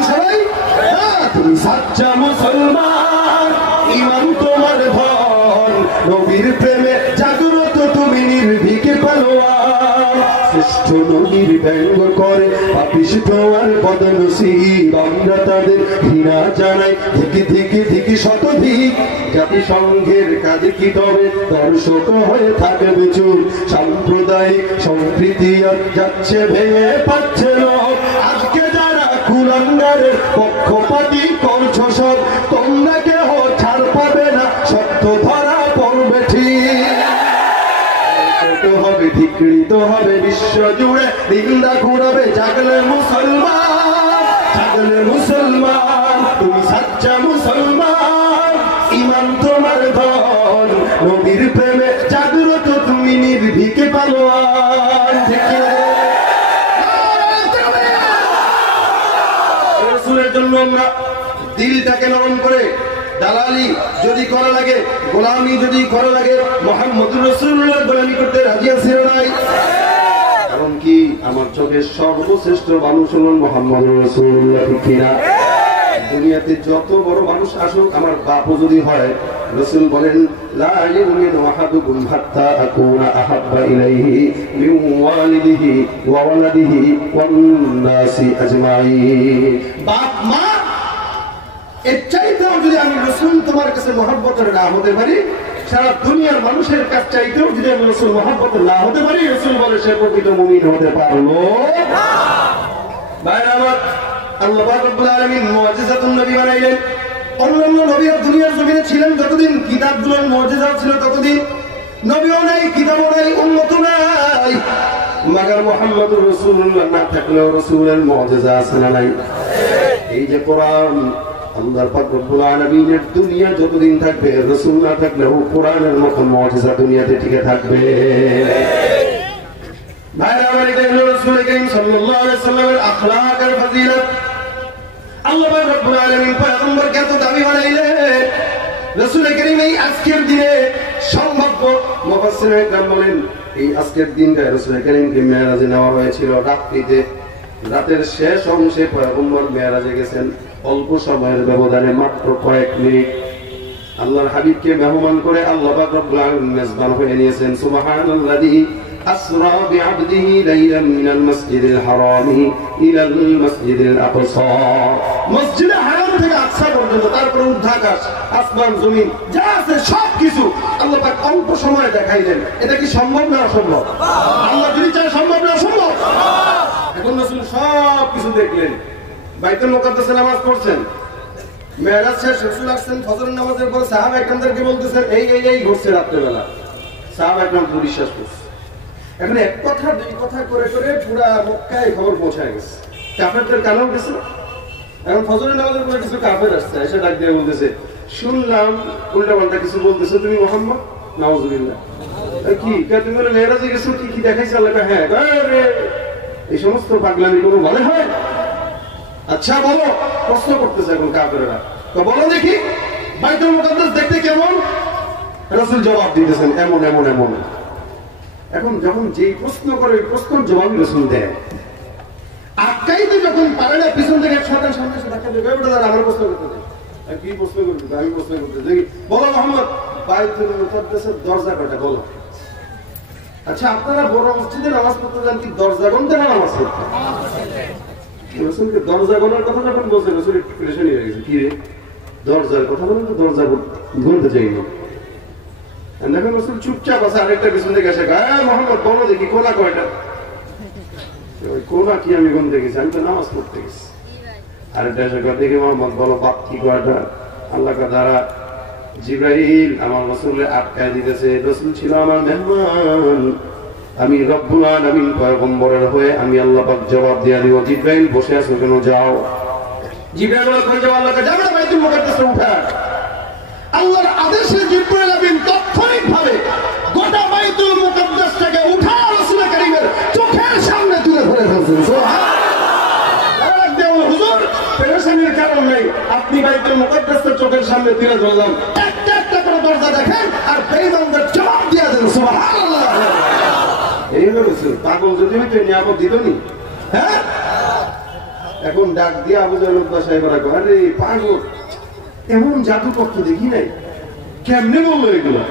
সবাই তুমি সাচ্চা মুসলমান, ইমান তোমার ধন, নবীর প্রেমে জাগ্রত তুমি নির্ভীক পালোয়ান। শ্রেষ্ঠ নবীর ব্যঙ্গ করে পাপিষ্ঠ আর বদনসিব, আমরা তাদের ঘৃণা জানাই ধিকি ধিকি ধিকি শতধিক। জাতিসংঘের কাজে কি তবে দর্শক হয়ে থাকবে চুপ, সাম্প্রদায়িক সম্প্রীতি আর যাচ্ছে ভেঙে পাচ্ছে লোক। আজকে যারা কুলাঙ্গারের পক্ষপাতী করছো সব, তোমরা কেহ ছাড় পাবে না, সত্য ধরা পড়বে ঠিক। হবে ধিকৃত হবে বিশ্ব জুড়ে, নিন্দা ঘুরাবে জাগলে মুসলমান, জাগলে মুসলমান। তুমি সাচ্চা মুসলমান, ইমান তোমার ধন, নবীর প্রেমে জাগ্রত তুমি নির্ভীকে পালোয়ান। রসুলের জন্য আমরা দিলটাকে নরম করে দালালি যদি করা লাগে, গোলামি যদি করা লাগে, মুহাম্মদুর রাসূলুল্লাহ গোলামি করতে রাজি আছি না নাই? কারণ কি আমার চোখের সর্বশ্রেষ্ঠ মানুষ হলেন মুহাম্মদুর রাসূলুল্লাহ, ঠিক কিনা? দুনিয়াতে যত বড় মানুষ আসুক, আমার বাপও যদি হয়, রাসূল বলেন লা ইউমিনু আহাদুকুম হাত্তা আকুনা আহাব্বা ইলাইহি মিন ওয়ালিদিহি ওয়া ওয়ালাদিহি ওয়ান নাসি আজমাইন। বাপ মা এর চাইতেও যদি আমি রসুল তোমার কাছে মহব্বতের না হতে পারি, সারা দুনিয়ার মানুষের কাছ চাইতেও যদি আমি রসুল মহব্বতের না হতে পারি, রসুল বলে সে প্রকৃত মুমিন হতে পারলো না। ভাইরা আমার, আল্লাহ পাক রব্বুল আলামিন মুআজিজাতুন নবী বানাইলেন। অন্যান্য নবীরা দুনিয়ার জমিনে ছিলেন যতদিন, কিতাবগুলোর মুআজিজা ছিল ততদিন। নবীও নাই, কিতাবও নাই, উম্মতও নাই। মাগার মুহাম্মদুর রাসূলুল্লাহ না থাকলেও রাসূলের মুআজিজা আছে না নাই? এই যে কোরআন, আল্লাহ পাক রব্বুল আলামিনের দুনিয়া যতদিন থাকবে, রাসূল না থাকলেও কোরআনের মতো মুআজিজা দুনিয়াতে টিকে থাকবে। ভাইরা আমার, এটা হলো রাসূল করিম সাল্লাল্লাহু আলাইহি সাল্লামের আখলাক আর ফজিলত। আল্লাহ পাক রব্বুল আলামিন পয়গম্বরকে এত দামি বানাইলেন, রাসূল করিম এই আজকের দিনে সম্ভাব্য মুফাসসিরিনে কেরাম বলেন এই আজকের দিনটা রাসূল কারীমকে মেরাজে নেওয়া হয়েছিল রাত্রিতে, রাতের শেষ অংশে পয়গম্বর মেরাজে গেছেন অল্প সময়ের ব্যবধানে, মাত্র কয়েক মিনিট আল্লাহর হাবিবকে মেহমান করে আল্লাহ পাক রব্বুল আলামিন মেজবান হয়ে নিয়েছেন। সুবহানাল্লাযী আসরা বিআবদিহি লাইলান মিনাল মাসজিদিল হারামি ইলাল মাসজিদিল আকসা, মসজিদে হারাম থেকে আকসা পর্যন্ত, তারপরে ঊর্ধ্বাকাশ, আসমান জমিন যা আছে সবকিছু আল্লাহ পাক অল্প সময়ে দেখাইলেন। এটা কি সম্ভব না অসম্ভব? আল্লাহ যদি চায় সম্ভব না অসম্ভব? এখন রাসূল সবকিছু দেখলেন, বাইতুল মুকাদ্দাসে নামাজ পড়ছেন, মেরাজ শেষ, রাসূল আসছেন, ফজরের নামাজের পর সাহাবা একরামদেরকে বলতেছেন এই ঘটছে রাত্রেবেলা। সাহাবা একরাম তো বিশ্বাস করছে। এখন এক কথা দুই কথা করে করে পুরা মক্কায় খবর পৌঁছায় গেছে, কাফেরদের কানেও গেছে। এখন ফজরের নামাজের পরে কিছু কাফের আসছে, এসে ডাক দিয়ে বলতেছে, শুনলাম উল্টাপাল্টা কিছু বলতেছো তুমি মুহাম্মদ, নাউযুবিল্লাহ। কি তুমি বলে মেরাজে গেছো, কি কি দেখাইছে আল্লাহ? হ্যাঁ। এই সমস্ত পাগলামি কোনো মনে হয়? আচ্ছা বলো, প্রশ্ন করতেছে এখন কাফেররা, তো বলো দেখি বাইতুল মুকাদ্দাস দেখতে কেমন? রাসূল জবাব দিতেছেন এমন এমন এমন। এখন যখন যেই প্রশ্ন করে ওই প্রশ্নের জবাব রাসূল দেয়, আটকাইতে যখন পারে না পিছন থেকে শয়তান সামনে এসে ধাক্কা দেবে, ওটা তারা আমার প্রশ্ন করতে দেয়। কি প্রশ্ন করবি? আমি প্রশ্ন করতে দেখি, বলো মুহাম্মদ বাইতুল মুকাদ্দাসের দরজা কয়টা বলো? আচ্ছা আপনারা বড় মসজিদে নামাজ পড়তে যান, কি দরজা গুনতে না নামাজ পড়তে? রাসূলকে দরজা গোনার কথা যখন বলছেন রাসূল একটু পেরেশানি হয়ে গেছে, কি রে দরজার কথা বলেন তো দরজা গুনতে চাই না। দেখেন রাসূল চুপচাপ আছে, আরেকটা পিছন থেকে এসে মুহাম্মদ বলো দেখি কোনা কয়টা? ওই কোনা কি আমি গুনতে গেছি? আমি তো নামাজ পড়তে গেছি। আরেকটা এসে দেখি মুহাম্মদ বলো বাকি কয়টা? আল্লাহ দ্বারা জিবরাইল আমার রাসূলকে আটকায় দিতেছে। রাসূল ছিল আমার মেহমান, আমি রব্বুল আলামিন পয়গম্বরের হয়ে আমি আল্লাহ পাক জবাব দিয়ে দিব, জিবরাইল বসে আছো কেন? যাও। জিবরাইল বলে কই যাও? আল্লাহকে যাবে না বাইতুল মুকাদ্দাসে উঠা। আল্লাহর আদেশে জিবরাইল আমিন তাৎক্ষণিকভাবে গোটা বাইতুল মুকাদ্দাসটাকে উঠা রাসূল কারীমের চোখের সামনে তুলে ধরে ফেলছেন। সুবহানাল্লাহ। হুজুর পেরেশানির কারণ নেই, আপনি বাইতুল মুকাদ্দাসের চোখের সামনে তুলে ধরলাম, একটা একটা করে দরজা দেখেন আর বেঈমানদের জবাব দিয়ে দেন। সুবহানাল্লাহ। এই হলো রাসূল। পাগল যদি হইতো নিয়ামত দিত নি? হ্যাঁ, এখন ডাক দিয়ে আবু জাহল সাহেবরা কয়, আরে পাগল এমন জাদু করতে দেখি নাই, কেমনে বললো এগুলো?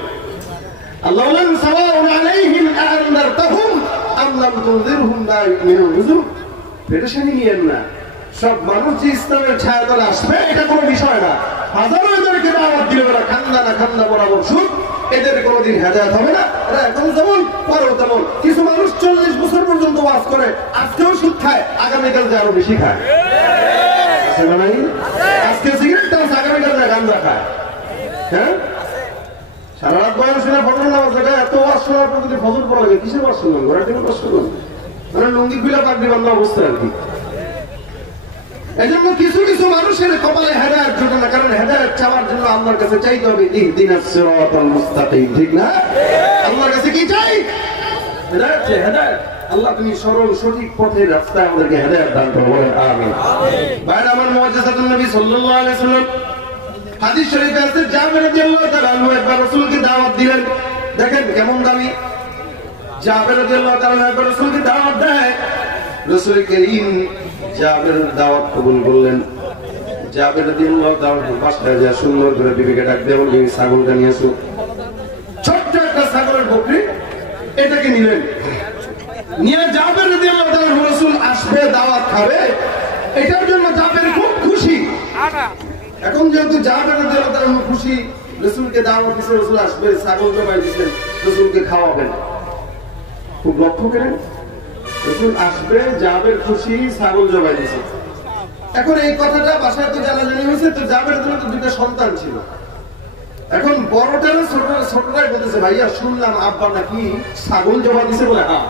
আল্লাহ বলেন সাওয়াউন আলাইহিম আ'আনদারতাহুম আম লাম তুনযিরহুম লা ইউমিনুন। হুজুর পেরেশানি নিয়েন না, সব মানুষ যে ইসলামের ছায়াতলে আসবে এটা কোনো বিষয় না। হাজারো এদেরকে দাওয়াত দিলে ওরা খান্দা না খান্দা বরাবর সুদ, এদের কোনোদিন হেদায়েত হবে না। এরা এখন যেমন পরেও তেমন। কিছু মানুষ 40 বছর পর্যন্ত ওয়াজ করে, আজকেও সুদ খায়, আগামীকাল যে আরো বেশি খায়। আছে না নাই? আজকে সিগারেট টানছে, আগামীকাল যে গাঁজা খায়। হ্যাঁ, সারা রাত বয়ান শুনে ফজরের নামাজ দেখায়, এত ওয়াজ শোনার পর যদি ফজর পড়া লাগে, কিসের ওয়াজ শুনলাম? ঘরের দিকে ওয়াজ শুনলাম, মানে লুঙ্গি খুলে পাগড়ি বান্ধা অবস্থা আর কি। এজন্য কিছু কিছু মানুষের কপালে হেদায়েত জোটে না, কারণ হেদায়েত চাওয়ার জন্য আল্লাহর কাছে চাইতে হবে ইহদিনাস সিরাতাল মুস্তাকিম, ঠিক না? আল্লাহর কাছে কি চাই? হেদায়েত চাই, হেদায়েত। আল্লাহ তুমি সরল সঠিক পথের রাস্তায় আমাদেরকে হেদায়েত দান করো, বলেন আমিন। ভাইরা আমার, মুআজ্জিজাতুন নবী সাল্লাল্লাহু আলাইহি ওয়াসাল্লাম হাদিস শরীফে আছে, জাবের রাদিয়াল্লাহু তাআলা আনহু একবার রাসূলকে দাওয়াত দিলেন। দেখেন কেমন দামি। জাবের রাদিয়াল্লাহু তাআলা একবার রাসূলকে দাওয়াত দেয়, রাসূল কারীম জাবের দাওয়াত কবুল করলেন। জাবের রাদিয়াল্লাহু তাআলা বাসায় যা সুন্দর করে বিবিকে ডাক দিয়ে বললেন, ছাগলটা নিয়ে এসো। ছোট্ট একটা ছাগলের বকরি, এটাকে নিলেন, নিয়ে জাবের রাদিয়াল্লাহু তাআলা রাসূল আসবে দাওয়াত খাবে, এটার জন্য জাবের খুব খুশি। এখন যেহেতু জাবের রাদিয়াল্লাহু তাআলা খুশি, রাসূলকে দাওয়াত দিয়েছে, রাসূল আসবে, ছাগল জবাই দিয়েছেন, রাসূলকে খাওয়াবেন। খুব লক্ষ্য করেন, রাসূল আসবে, জাবের খুশি, ছাগল জবাই দিয়েছে। এখন এই কথাটা বাসায় তো জানাজানি হয়েছে, তো জাবের তো দুটো সন্তান ছিল। এখন বড়টারও ছোটটাই বলতেছে, ভাইয়া শুনলাম আব্বা নাকি ছাগল জবাই দিছে। বলে হ্যাঁ।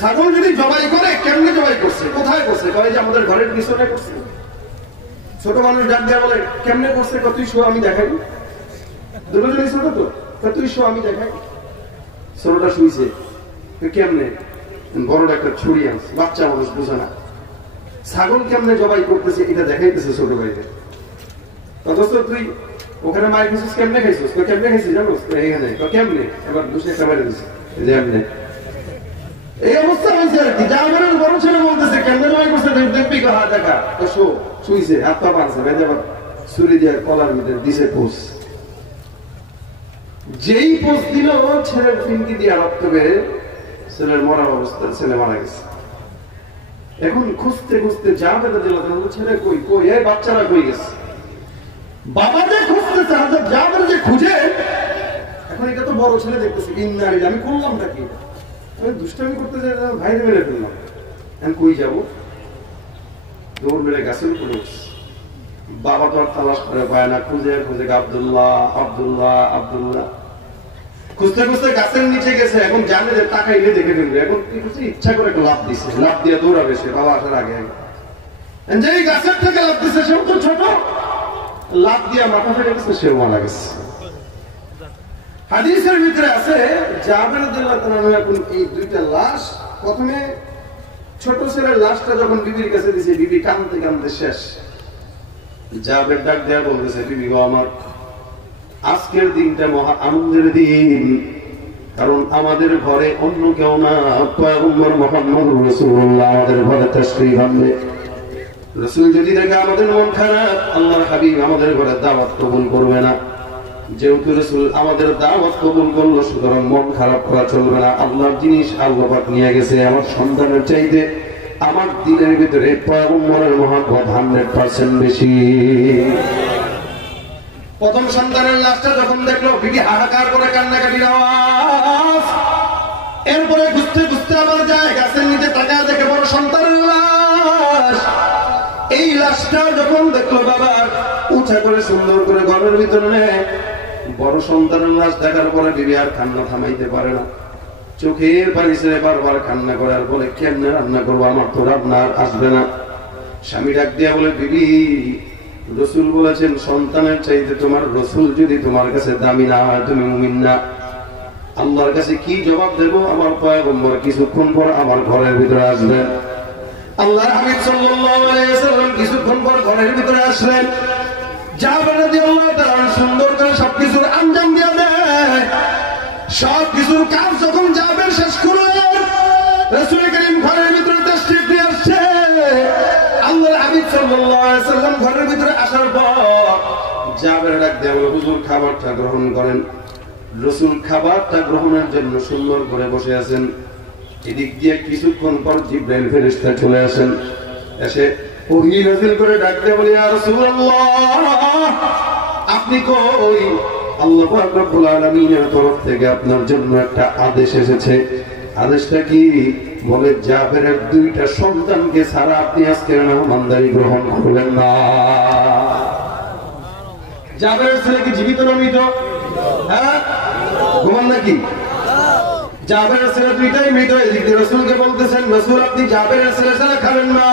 ছাগল যদি জবাই করে কেমনে জবাই করছে, কোথায় করছে? কয় যে আমাদের ঘরের পিছনে করছে। ছোট মানুষ ডাক দেয়া বলে, কেমনে করছে? তুই শো আমি দেখাই। দুটোজনই ছোট তো, তুই শো আমি দেখাই। ছোটটা শুইছে, কেমনে? বড়টা একটা ছুরি আনছে, বাচ্চা মানুষ বুঝে না। ছাগল কেমনে জবাই করতেছে এটা দেখাইতেছে ছোট ভাইদের। অথচ তুই ওখানে মায়ের খাইছিস কেমনে খাইছিস? কেমনে খাইছিস জানো? এখানে কেমনে? এবার দুশো একটা মেরে দিচ্ছে যে এমনি। এই অবস্থা হয়েছে আর কি। জাবেরের বড় ছেলে বলতেছে কেমনে মাই করছে দেখবি হাত দেখা তো শুইছে, হাত পা বাঁধছে, বেঁধে আবার ছুরি দিয়ে কলার ভিতরে দিছে পোষ। যেই পোষ দিল ছেলের ফিনকি দিয়ে রক্ত বেড়ে ছেলের মরার অবস্থা, ছেলে মারা গেছে। এখন খুঁজতে খুঁজতে জাবের দিল ছেলে কই কই, এই বাচ্চারা কই গেছে? বাবা যে খুঁজতেছে হাজার জাবের যে খুঁজে, এখন এটা তো বড় ছেলে দেখতেছে ইন্নারি, আমি করলামটা কি? আমি দুষ্টামি করতে যাই ভাইরে মেরে ফেললাম। আমি কই যাবো? দৌড় মেরে গাছের উপরে উঠছে। বাবা তো আর তালাশ করে পায় না, খুঁজে খুঁজে আব্দুল্লাহ আব্দুল্লাহ আব্দুল্লাহ খুঁজতে খুঁজতে গাছের নিচে গেছে। এখন জানে যে তাকাইলে দেখে ফেলবে। এখন কি করছে? ইচ্ছা করে একটা লাফ দিচ্ছে, লাফ দিয়ে দৌড়াবে সে বাবা আসার আগে। যে গাছের থেকে লাফ দিচ্ছে সেও তো ছোট, লাফ দিয়ে মাথা ফেটে গেছে, সেও মারা গেছে। হাদিসের ভিতরে আছে জাবের রাদিয়াল্লাহু তাআলা এখন এই দুইটা লাশ, প্রথমে ছোট ছেলের লাশটা যখন বিবির কাছে দিয়েছে, বিবি কাঁদতে কাঁদতে শেষ। জাবের ডাক দেয়া বলতেছে, বিবি গো আমার, আজকের দিনটা মহা আনন্দের দিন, কারণ আমাদের ঘরে অন্য কেউ না, পয়গম্বর মুহাম্মদুর রাসূলুল্লাহ আমাদের ঘরে তাশরীফ আনবে। রাসূল যদি দেখে আমাদের মন খারাপ, আল্লাহর হাবিব আমাদের ঘরে দাওয়াত কবুল করবে না। যেহেতু রাসূল আমাদের দাওয়াত কবুল করলো, সুতরাং মন খারাপ করা চলবে না। আল্লাহর জিনিস আল্লাহ পাক নিয়ে গেছে, আমার সন্তানের চাইতে আমার দিলের ভিতরে পয়গম্বরের মহব্বত 100% বেশি। প্রথম সন্তানের লাশটা যখন দেখলো, বিবি হাহাকার করে কান্নাকাটির আওয়াজ। এরপরে খুঁজতে খুঁজতে আবার যায় গাছের নিচে, তাকায় দেখে বড় সন্তানের লাশ। এই লাশটা যখন দেখলো বাবা, উঁচা করে সুন্দর করে ঘরের ভিতরে নেয়। বড় সন্তানের লাশ দেখার পরে বিবি আর কান্না থামাইতে পারে না, চোখের পানি ছেড়ে বারবার কান্না করে আর বলে, কেমনে রান্না করবো, আমার তো রান্না আসবে না। স্বামী ডাক দিয়া বলে, বিবি রাসূল বলেছেন সন্তানের চাইতে তোমার রাসূল যদি তোমার কাছে দামি না হয়, তুমি মুমিন না। আল্লাহর কাছে কি জবাব দেব? আমার পয়গম্বর কিছুক্ষণ পর আমার ঘরের ভিতরে আসবেন। আল্লাহর হাবিব সাল্লাল্লাহু আলাইহি ওয়াসাল্লাম কিছুক্ষণ পর ঘরের ভিতরে আসলেন। জাবের রাদিয়াল্লাহু তাআলা সুন্দর করে সবকিছুর আঞ্জাম দিয়ে দেয়। সবকিছুর কাজ যখন জাবের শেষ করলেন, রাসূল করিম ঘরের ভিতরে তাশরীফ নিয়ে আসছে। আল্লাহর হাবিব সাল্লাল্লাহু আলাইহি ওয়াসাল্লাম ঘরের ভিতরে আসার পর জাবের ডাক দিয়ে বলে, হুজুর খাবারটা গ্রহণ করেন। রাসূল খাবারটা গ্রহণের জন্য সুন্দর করে বসে আছেন। এদিক দিয়ে কিছুক্ষণ পর জিবরাইল ফেরেশতা চলে আসেন। এসে ওহী নাযিল করে ডাক দিয়ে বলে, ইয়া রাসূলুল্লাহ আপনি কই? আল্লাহ পাক রব্বুল আলামিনের তরফ থেকে আপনার জন্য একটা আদেশ এসেছে। আদেশটা কি? বলে, জাবেরের দুইটা সন্তানকে ছাড়া আপনি আজকের মেহমানদারি গ্রহণ করবেন না। জাবেরের ছেলে কি জীবিত না মৃত? হ্যাঁ, ঘুমান নাকি? জাবেরের ছেলে দুইটাই মৃত। এদিক দিয়ে রাসূলকে বলতেছেন, রাসূল আপনি জাবেরের ছেলে ছাড়া খাবেন না।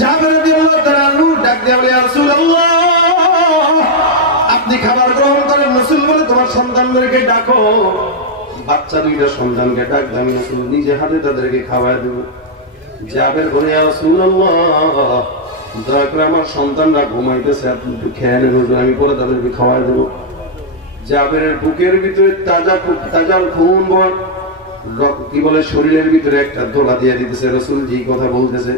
জাবের রাদিয়াল্লাহু তাআলা ডাক দিয়ে বলে, ইয়া রাসূলুল্লাহ আপনি খাবার গ্রহণ করেন। রাসূল বলে, তোমার সন্তানদেরকে ডাকো। বাচ্চা দুইটা সন্তানকে ডাক দিয়ে আমি রাসূল নিজে হাতে তাদেরকে খাওয়ায় দেব। জাবের বলে, ইয়া রাসূলুল্লাহ দয়া করে আমার সন্তানরা ঘুমাইতেছে, আপনি একটু খেয়ে নেন, আমি পরে তাদেরকে খাওয়ায় দেব। জাবেরের বুকের ভিতরে তাজা খুন বল, কি বলে, শরীরের ভিতরে একটা দোলা দিয়ে দিতেছে। রাসূল যে কথা বলতেছে,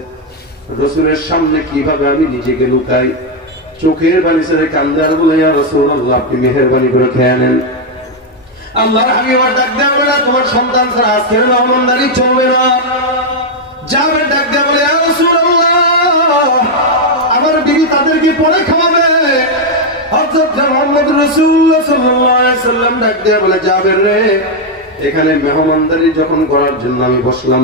রাসূলের সামনে কিভাবে আমি নিজেকে লুকাই? চোখের পানি ছেড়ে কান্দে আর বলে, ইয়া রাসূলুল্লাহ আপনি মেহেরবানি করে খেয়ে নেন। আল্লাহর হাবিব ডাক দেয়া বলে, তোমার সন্তান ছাড়া আজকের মেহমানদারি চলবে না। জাবের ডাক দেয়া বলে, ইয়া রাসূলুল্লাহ আমার বিবি তাদেরকে পরে খাওয়াবে। হযরত মুহাম্মদ রাসূলুল্লাহ সাল্লাল্লাহু আলাইহি ওয়াসাল্লাম ডাক দেয়া বলে, জাবের রে, এখানে মেহমানদারি যখন করার জন্য আমি বসলাম,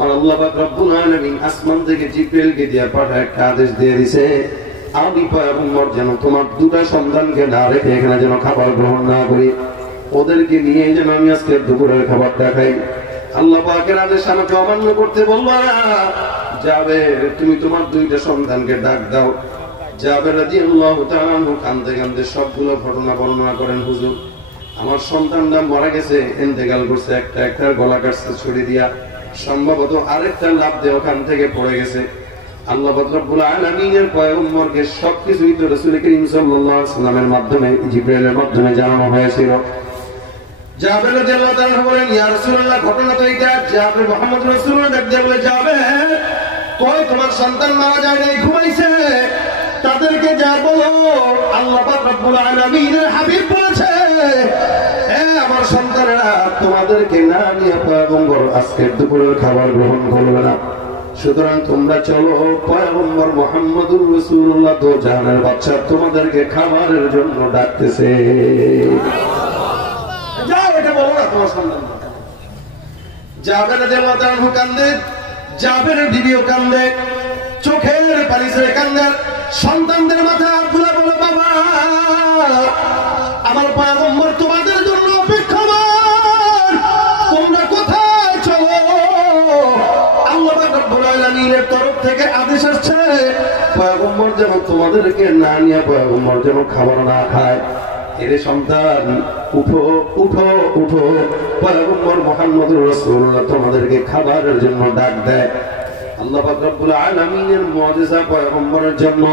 আর আল্লাহ পাক রব্বুল আলামিন আসমান থেকে জিবরাইলকে দিয়ে পাঠায় একটা আদেশ দিয়ে দিয়েছে, আমি পয়গম্বর যেন তোমার দুটা সন্তানকে না রেখে এখানে যেন খাবার গ্রহণ না করি, ওদেরকে নিয়ে যেন আমি আজকে দুপুরের খাবারটা খাই। আল্লাহ পাকের আদেশ আমাকে অমান্য করতে বলবো না। জাবের তুমি তোমার দুইটা সন্তানকে ডাক দাও। জাবের রাদিয়াল্লাহু তাআলা কাঁদতে কাঁদতে সবগুলো ঘটনা বর্ণনা করেন। হুজুর আমার সন্তানরা মারা গেছে, ইন্তেকাল করছে, একটার গলা কাটছে ছুরি দিয়া, সম্ভবত আরেকটা লাফ দিয়ে ওখান থেকে পড়ে গেছে। আল্লাহ পাক রব্বুল আলামিনের পয়গম্বরকে সবকিছুই তো রাসূল করিম সাল্লাল্লাহু আলাইহি ওয়াসাল্লামের মাধ্যমে জিবরাইলের মাধ্যমে জানানো হয়েছিল। জাবের রাদিয়াল্লাহু তাআলা বলেন, ইয়া রাসূলুল্লাহ, ঘটনা তো এইটা যে আপনি মুহাম্মদ রাসূলুল্লাহ দেখতে বলে যাবে, কই তোমার সন্তান মারা যায় নাই, ঘুমাইছে, তাদেরকে যা বলো আল্লাহ পাক রব্বুল আলামিনের হাবিব বলেছে, আমার সন্তানেরা তোমাদেরকে না নিয়ে পয়গম্বর আজকের দুপুরের খাবার গ্রহণ করবে না। সুতরাং তোমরা চলো, পয়গম্বর মুহাম্মদুর রাসূলুল্লাহ তো জাহানের বাদশা তোমাদেরকে খাবারের জন্য ডাকতেছে, যাও এটা বলো না তোমার সন্তান। জাবের রাদিয়াল্লাহু তাআলা কান্দে, জাবের বিবিও কান্দে, চোখের পানি ছেড়ে কান্দে, সন্তানদের মাথা তুলে বলে, বাবা আমার পয়গম্বর তোমাদের জন্য অপেক্ষমান, তোমরা কোথায় চলো? আল্লাহ রাব্বুল আলামিনের তরফ থেকে আদেশ আসছে, পয়গম্বর যেন তোমাদেরকে না নিয়ে পয়গম্বর যেন খাবার না খায়। এরে সন্তান, উঠো উঠো উঠো, পয়গম্বর মুহাম্মদুর রাসূলুল্লাহ তোমাদেরকে খাবারের জন্য ডাক দেয়। আল্লাহ পাক রব্বুল আলামিনের মুজিজা পয়গম্বরের জন্য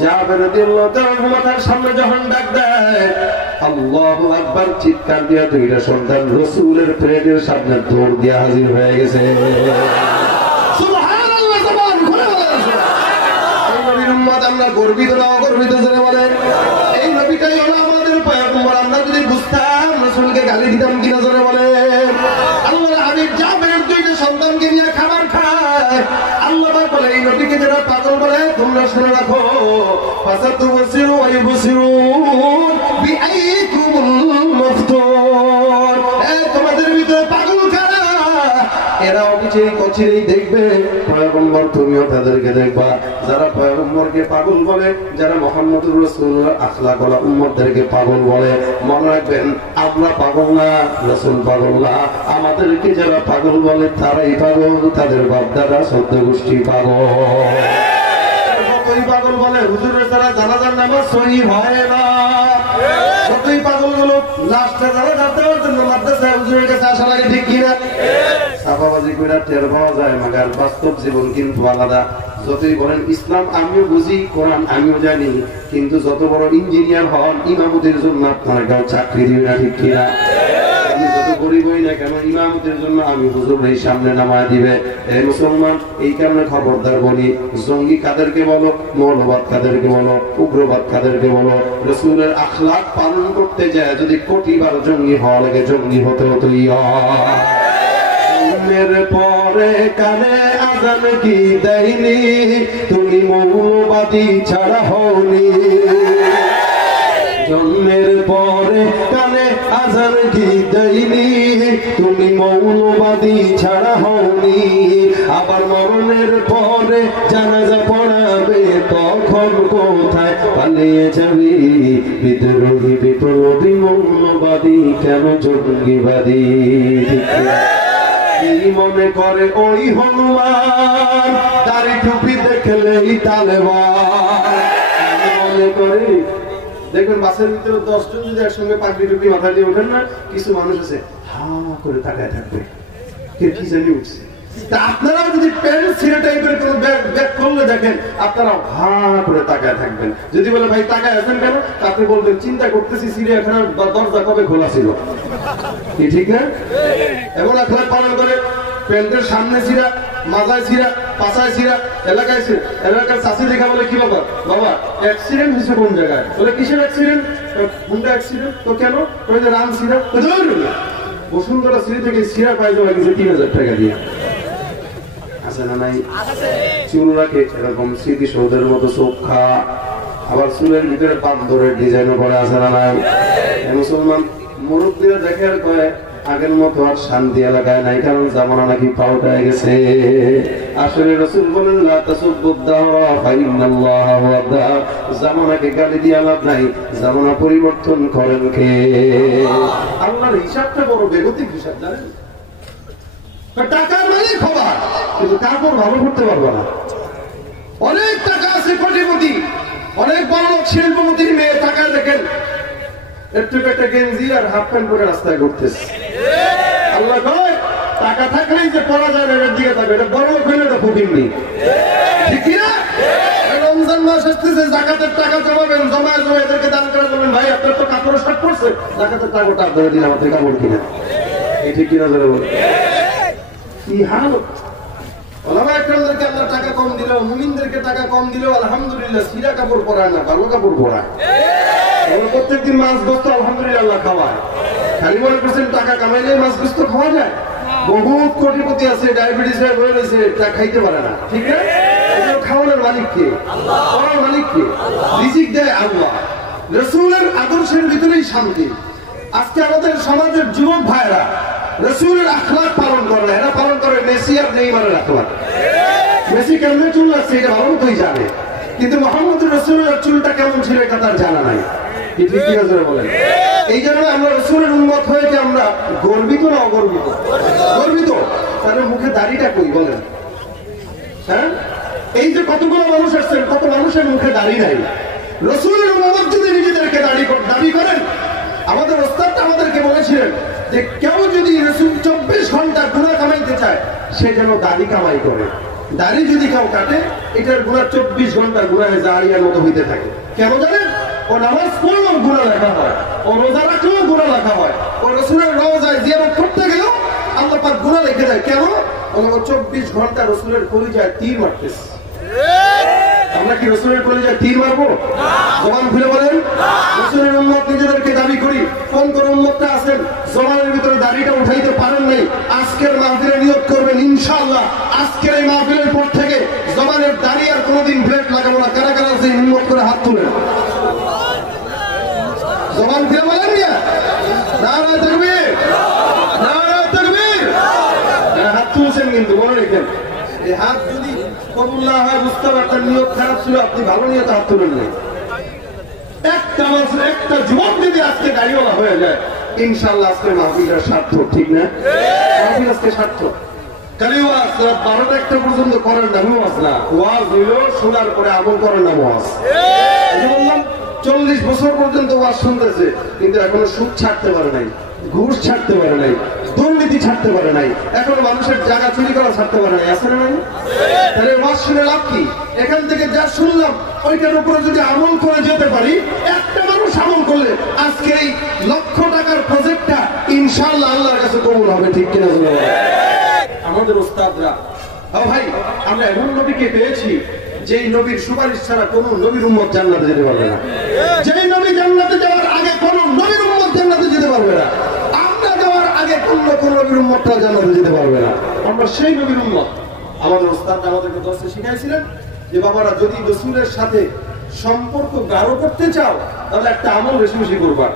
জাবের রাদিয়াল্লাহু তাআলা মাথার সামনে যখন ডাক দেয়, আল্লাহু আকবার চিৎকার দিয়া দুইটা সন্তান রাসূলের প্রেমের সামনে দৌড় দিয়া হাজির হয়ে গেছে। সুবহানাল্লাহ, জবান খুলে বলেন এই নবীর উম্মত আমরা গর্বিত না অগর্বিত জেনে বলেন, এই নবীটাই হলো আমাদের পয়গম্বর। আমরা যদি বুঝতাম রাসূলকে গালি দিতাম কিনা জেনে বলেন। আল্লাহর হাবিব জাবের দুইটা সন্তানকে নিয়ে খাবার খায়। আল্লাহ পাক বলে, এই নবীকে যারা পাগল বলে তোমরা শুনে রাখো, ফাসাতুবসিরু ওয়া ইবসিরুন বিআইকুমুল মাফতুন, তোমাদের ভিতরে পাগল কারা, এরা অবিচেই কচিরেই দেখবে পয়গম্বর, তুমিও তাদেরকে দেখবা। যারা পয়গম্বরকে পাগল বলে, যারা মুহাম্মদুর রাসূলুল্লাহ আখলাকওয়ালা উম্মতদেরকে পাগল বলে, মনে রাখবেন আমরা পাগল না, রাসূল পাগল না। আমাদেরকে যারা পাগল বলে তারাই পাগল, তাদের বাপ-দাদা সদ্য গোষ্ঠী পাগল। কতই পাগল বলে হুজুরের দ্বারা জানাজার নামাজ সহিহ হয় না, কতই পাগল গুলো লাস্টে জানাজা দেওয়ার জন্য মাদ্রাসায় হুজুরের কাছে আসা লাগে, ঠিক কিনা? সাফাবাজি কইরা টের পাওয়া যায়, মাগার বাস্তব জীবন কিন্তু আলাদা। যতই বলেন ইসলাম আমিও বুঝি, কোরআন আমিও জানি, কিন্তু যত বড় ইঞ্জিনিয়ার হন, ইমামতির জন্য আপনার কাছে চাকরি দিবে না, ঠিক কিনা? আমি যত গরিব হই না কেন, ইমামতির জন্য আমি হুজুর এই সামনে নামায় দিবে। এই মুসলমান, এই কারণে খবরদার বলি, জঙ্গি কাদেরকে বলো, মৌলবাদ কাদেরকে বলো, উগ্রবাদ কাদেরকে বলো, রাসূলের আখলাক পালন করতে যায় যদি কোটিবার জঙ্গি হওয়া লাগে, জঙ্গি হতে হতো। মেরে পরে কানে আজান কি দেয়নি, তুমি মৌলবাদী ছাড়া হওনি। জন্মের পরে কানে আজান কি দেয়নি, তুমি মৌলবাদী ছাড়া হওনি। আবার মরণের পরে জানাজা পড়াবে, তখন কোথায় পালিয়ে যাবি? বিদ্রোহী বিপ্লবী মৌলবাদী কেন জঙ্গিবাদী? মনে করে ওই হনুমান, দাড়ি টুপি দেখলেই তালেবান, মনে করে। দেখবেন বাসের ভিতরে 10 জন যদি একসঙ্গে পাগড়ি টুপি মাথায় দিয়ে ওঠেন না, কিছু মানুষ আছে হা করে তাকায় থাকবে, কে কি জানি উঠছে। আপনারাও যদি প্যান্ট ছিঁড়ে টাইপের কোন ব্যাগ করলে দেখেন, আপনারাও হা করে তাকায় থাকবেন। যদি বলে ভাই তাকায় আছেন কেন, আপনি বলবেন চিন্তা করতেছি চিড়িয়াখানার দরজা কবে খোলা ছিল, কি ঠিক না? এমন আখলাক পালন করে, প্যান্টের সামনে ছিঁড়া, মাথায় ছিঁড়া, পাছায় ছিঁড়া, এলাকায় ছিঁড়া। এলাকার চাষি দেখা বলে, কি বাবা বাবা অ্যাক্সিডেন্ট হয়েছে কোন জায়গায়? বলে কিসের অ্যাক্সিডেন্ট? Honda accident. তো কেন? ওই যে রাম ছিঁড়া, বসুন্ধরা সিঁড়ি থেকে ছিঁড়া পাই যাওয়া গেছে 3000 টাকা দিয়ে। আছে না নাই? চুল রাখে এরকম স্মৃতিসৌধের মতো চোখা, আবার চুলের ভিতরে পাথরের ডিজাইনও করে, আছে না নাই? মুসলমান মুরব্বীরা দেখে আর কয় আগের মতো আর শান্তি এলাকায় নাই, কারণ জামানা নাকি পাল্টায় গেছে। আসলে রাসূল বলেন, লা তাসুব্বুদ দাহরা ফাইন্নাল্লাহা হুয়াদ দাহর, জামানাকে গালি দিয়ে লাভ নাই, জামানা পরিবর্তন করেন কে? আল্লাহর হিসাবটা বড় বেগতিক হিসাব, জানেন? টাকার মালিক হবা, কিন্তু তারপর ভালো করতে পারবো না। অনেক টাকা আছে, কোটিপতি, অনেক বড় শিল্পপতির মেয়ে, টাকায় দেখেন একটু একটা গেঞ্জি আর হাফ প্যান্ট পরে রাস্তায় ঘুরতেছে। আল্লাহ কয় টাকা থাকলেই যে পড়া যায় না, এর দিকে থাকবে, এটা বড় লোক হইলে এটা ফকির নেই, ঠিক কি না? রমজান মাস আসতেছে, যাকাতের টাকা জমাবেন, জমা এদেরকে দান করে বলবেন ভাই আপনার তো কাপড় শর্ট পড়ছে, যাকাতের টাকাটা আপনারা দিন আমাদের কাপড় কিনা। এই ঠিক কিনা ধরে বলুন কি হাল। ওলামা একরামদেরকে আল্লাহ টাকা কম দিল, মুমিনদেরকে টাকা কম দিল, আলহামদুলিল্লাহ সিরা কাপড় পরায় না, ভালো কাপড় পরায়। প্রত্যেকদিন মাছ গোস্ত আলহামদুলিল্লাহ আল্লাহ খাওয়ায়। খালি মনে করছেন টাকা কামাইলে মাছ গোস্ত খাওয়া যায়? বহুত কোটিপতি আছে, ডায়াবেটিস হয়ে রয়েছে, তা খাইতে পারে না, ঠিক না? খাওয়ানোর মালিক কে? পড়ার মালিক কে? রিজিক দেয় আল্লাহ। রাসূলের আদর্শের ভিতরেই শান্তি। আজকে আমাদের সমাজের যুবক ভাইরা রাসূলের আখলাক পালন করে না, এরা পালন করে মেসি আর নেইমারের আখলাক। মেসি কেমনে চুল লাগছে এটা ভালো মতোই জানে, কিন্তু মুহাম্মদ রাসূলের চুলটা কেমন ছিল এটা তার জানা নাই। কি ঠিক কি আছে বলেন? এই জন্য আমরা রাসূলের উম্মত হয়ে কি আমরা গর্বিত না অগর্বিত? গর্বিত। তাহলে মুখে দাড়িটা কই বলেন? হ্যাঁ, এই যে কতগুলো মানুষ আসছেন, কত মানুষের মুখে দাড়ি নাই। রাসূলের উম্মত যদি নিজেদেরকে দাবি করেন, আমাদের ওস্তাদ আমাদেরকে বলেছিলেন যে কেউ যদি রাসূল 24 ঘন্টা গুনাহ কামাইতে চায় সে যেন দাড়ি কামাই করে। দাড়ি যদি কেউ কাটে এটার গুনাহ 24 ঘন্টা গুনাহে জারিয়ার মতো হইতে থাকে। কেন জানেন? ও নামাজ পড়লেও গুনাহ লেখা হয়, ও রোজা রাখলেও গুনাহ লেখা হয়, ও রাসূলের রওজায় জিয়ারত করতে গেলেও আল্লাহ পাক গুনাহ লিখে দেয়। কেন? ও 24 ঘন্টা রাসূলের কলিজায় তীর মারতেছে। আমরা কি রাসূলের কলিজায় তীর মারবো? জবান খুলে বলেন। রাসূলের উম্মত নিজেদেরকে দাবি করি। কোন কোন উম্মতটা আছেন জবানের ভিতরে দাড়িটা উঠাইতে পারেন নাই, আজকের মাহফিলে নিয়ত করবেন ইনশাআল্লাহ আজকের এই মাহফিলের পর থেকে জবানের দাড়ি আর কোনোদিন ব্লেড লাগাবো না। কারা কারা আছে নিয়ত করে হাত তুলেন। জবান খুলে বলেন না? নারে তাকবীর, নারে তাকবীর। হাত তুলছেন কিন্তু মনে রাখবেন, এই হাত যদি কবুল না হয় বুঝতে পারতেন নিয়ত খারাপ ছিল, আপনি ভালো নিয়তে হাত তুলেন নাই। একটা মানুষ, একটা যুবক যদি আজকে গাড়িওয়ালা হয়ে যায় ইনশাআল্লাহ আজকে মাহফিলটা সার্থক, ঠিক না? মাহফিল আজকে সার্থক। খালি ওয়াজ রাত 12টা-1টা পর্যন্ত করেন না, ওয়াজ না। ওয়াজ হইল শোনার পরে আমল করেন না ওয়াজ। এই বললাম 40 বছর পর্যন্ত ওয়াজ শুনতেছে কিন্তু এখনো সুদ ছাড়তে পারে নাই, ঘুষ ছাড়তে পারে নাই, দুর্নীতি ছাড়তে পারে নাই, এখনো মানুষের জায়গা চুরি করা ছাড়তে পারে নাই। আছে না নাই? তাহলে ওয়াজ শুনে লাভ কি? এখান থেকে যা শুনলাম ওইটার উপরে যদি আমল করে যেতে পারি, একটা মানুষ আমল করলে আজকে এই লক্ষ টাকার প্রজেক্টটা ইনশাআল্লাহ আল্লাহর কাছে কবুল হবে, ঠিক কিনা? আমাদের ওস্তাদরা ভাই, আমরা এমন নবীকে পেয়েছি যেই নবীর সুপারিশ ছাড়া কোন নবীর উম্মত জান্নাতে যেতে পারবে না। যেই নবী জান্নাতে যাওয়ার আগে কোন নবীর উম্মত জান্নাতে যেতে পারবে না। আমরা যাওয়ার আগে কোন নবীর উম্মতটা জান্নাতে যেতে পারবে না। আমরা সেই নবীর উম্মত। আমাদের ওস্তাদ আমাদেরকে দর্শে শিখাইছিলেন যে বাবারা যদি রাসূলের সাথে সম্পর্ক গাঢ় করতে চাও তাহলে একটা আমল বেশি বেশি করবা,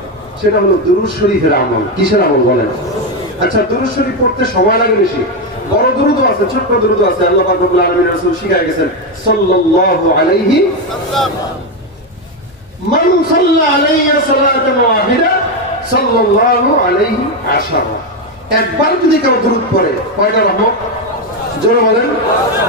সেটা হলো দুরূদ শরীফের আমল। কিসের আমল বলেন? আচ্ছা, দুরূদ শরীফ পড়তে সময় লাগে বেশি, বড় দুরূদ আছে, ছোট দুরূদ আছে। আল্লাহ পাক রব্বুল আলামিন রাসূল শিখায় গেছেন সাল্লাল্লাহু আলাইহি মান সাল্লা আলাইহি সালাতান ওয়াহিদা সাল্লাল্লাহু আলাইহি আশারা। একবার যদি কেউ দুরূদ পড়ে কয়টা রহমত? জোরে বলেন।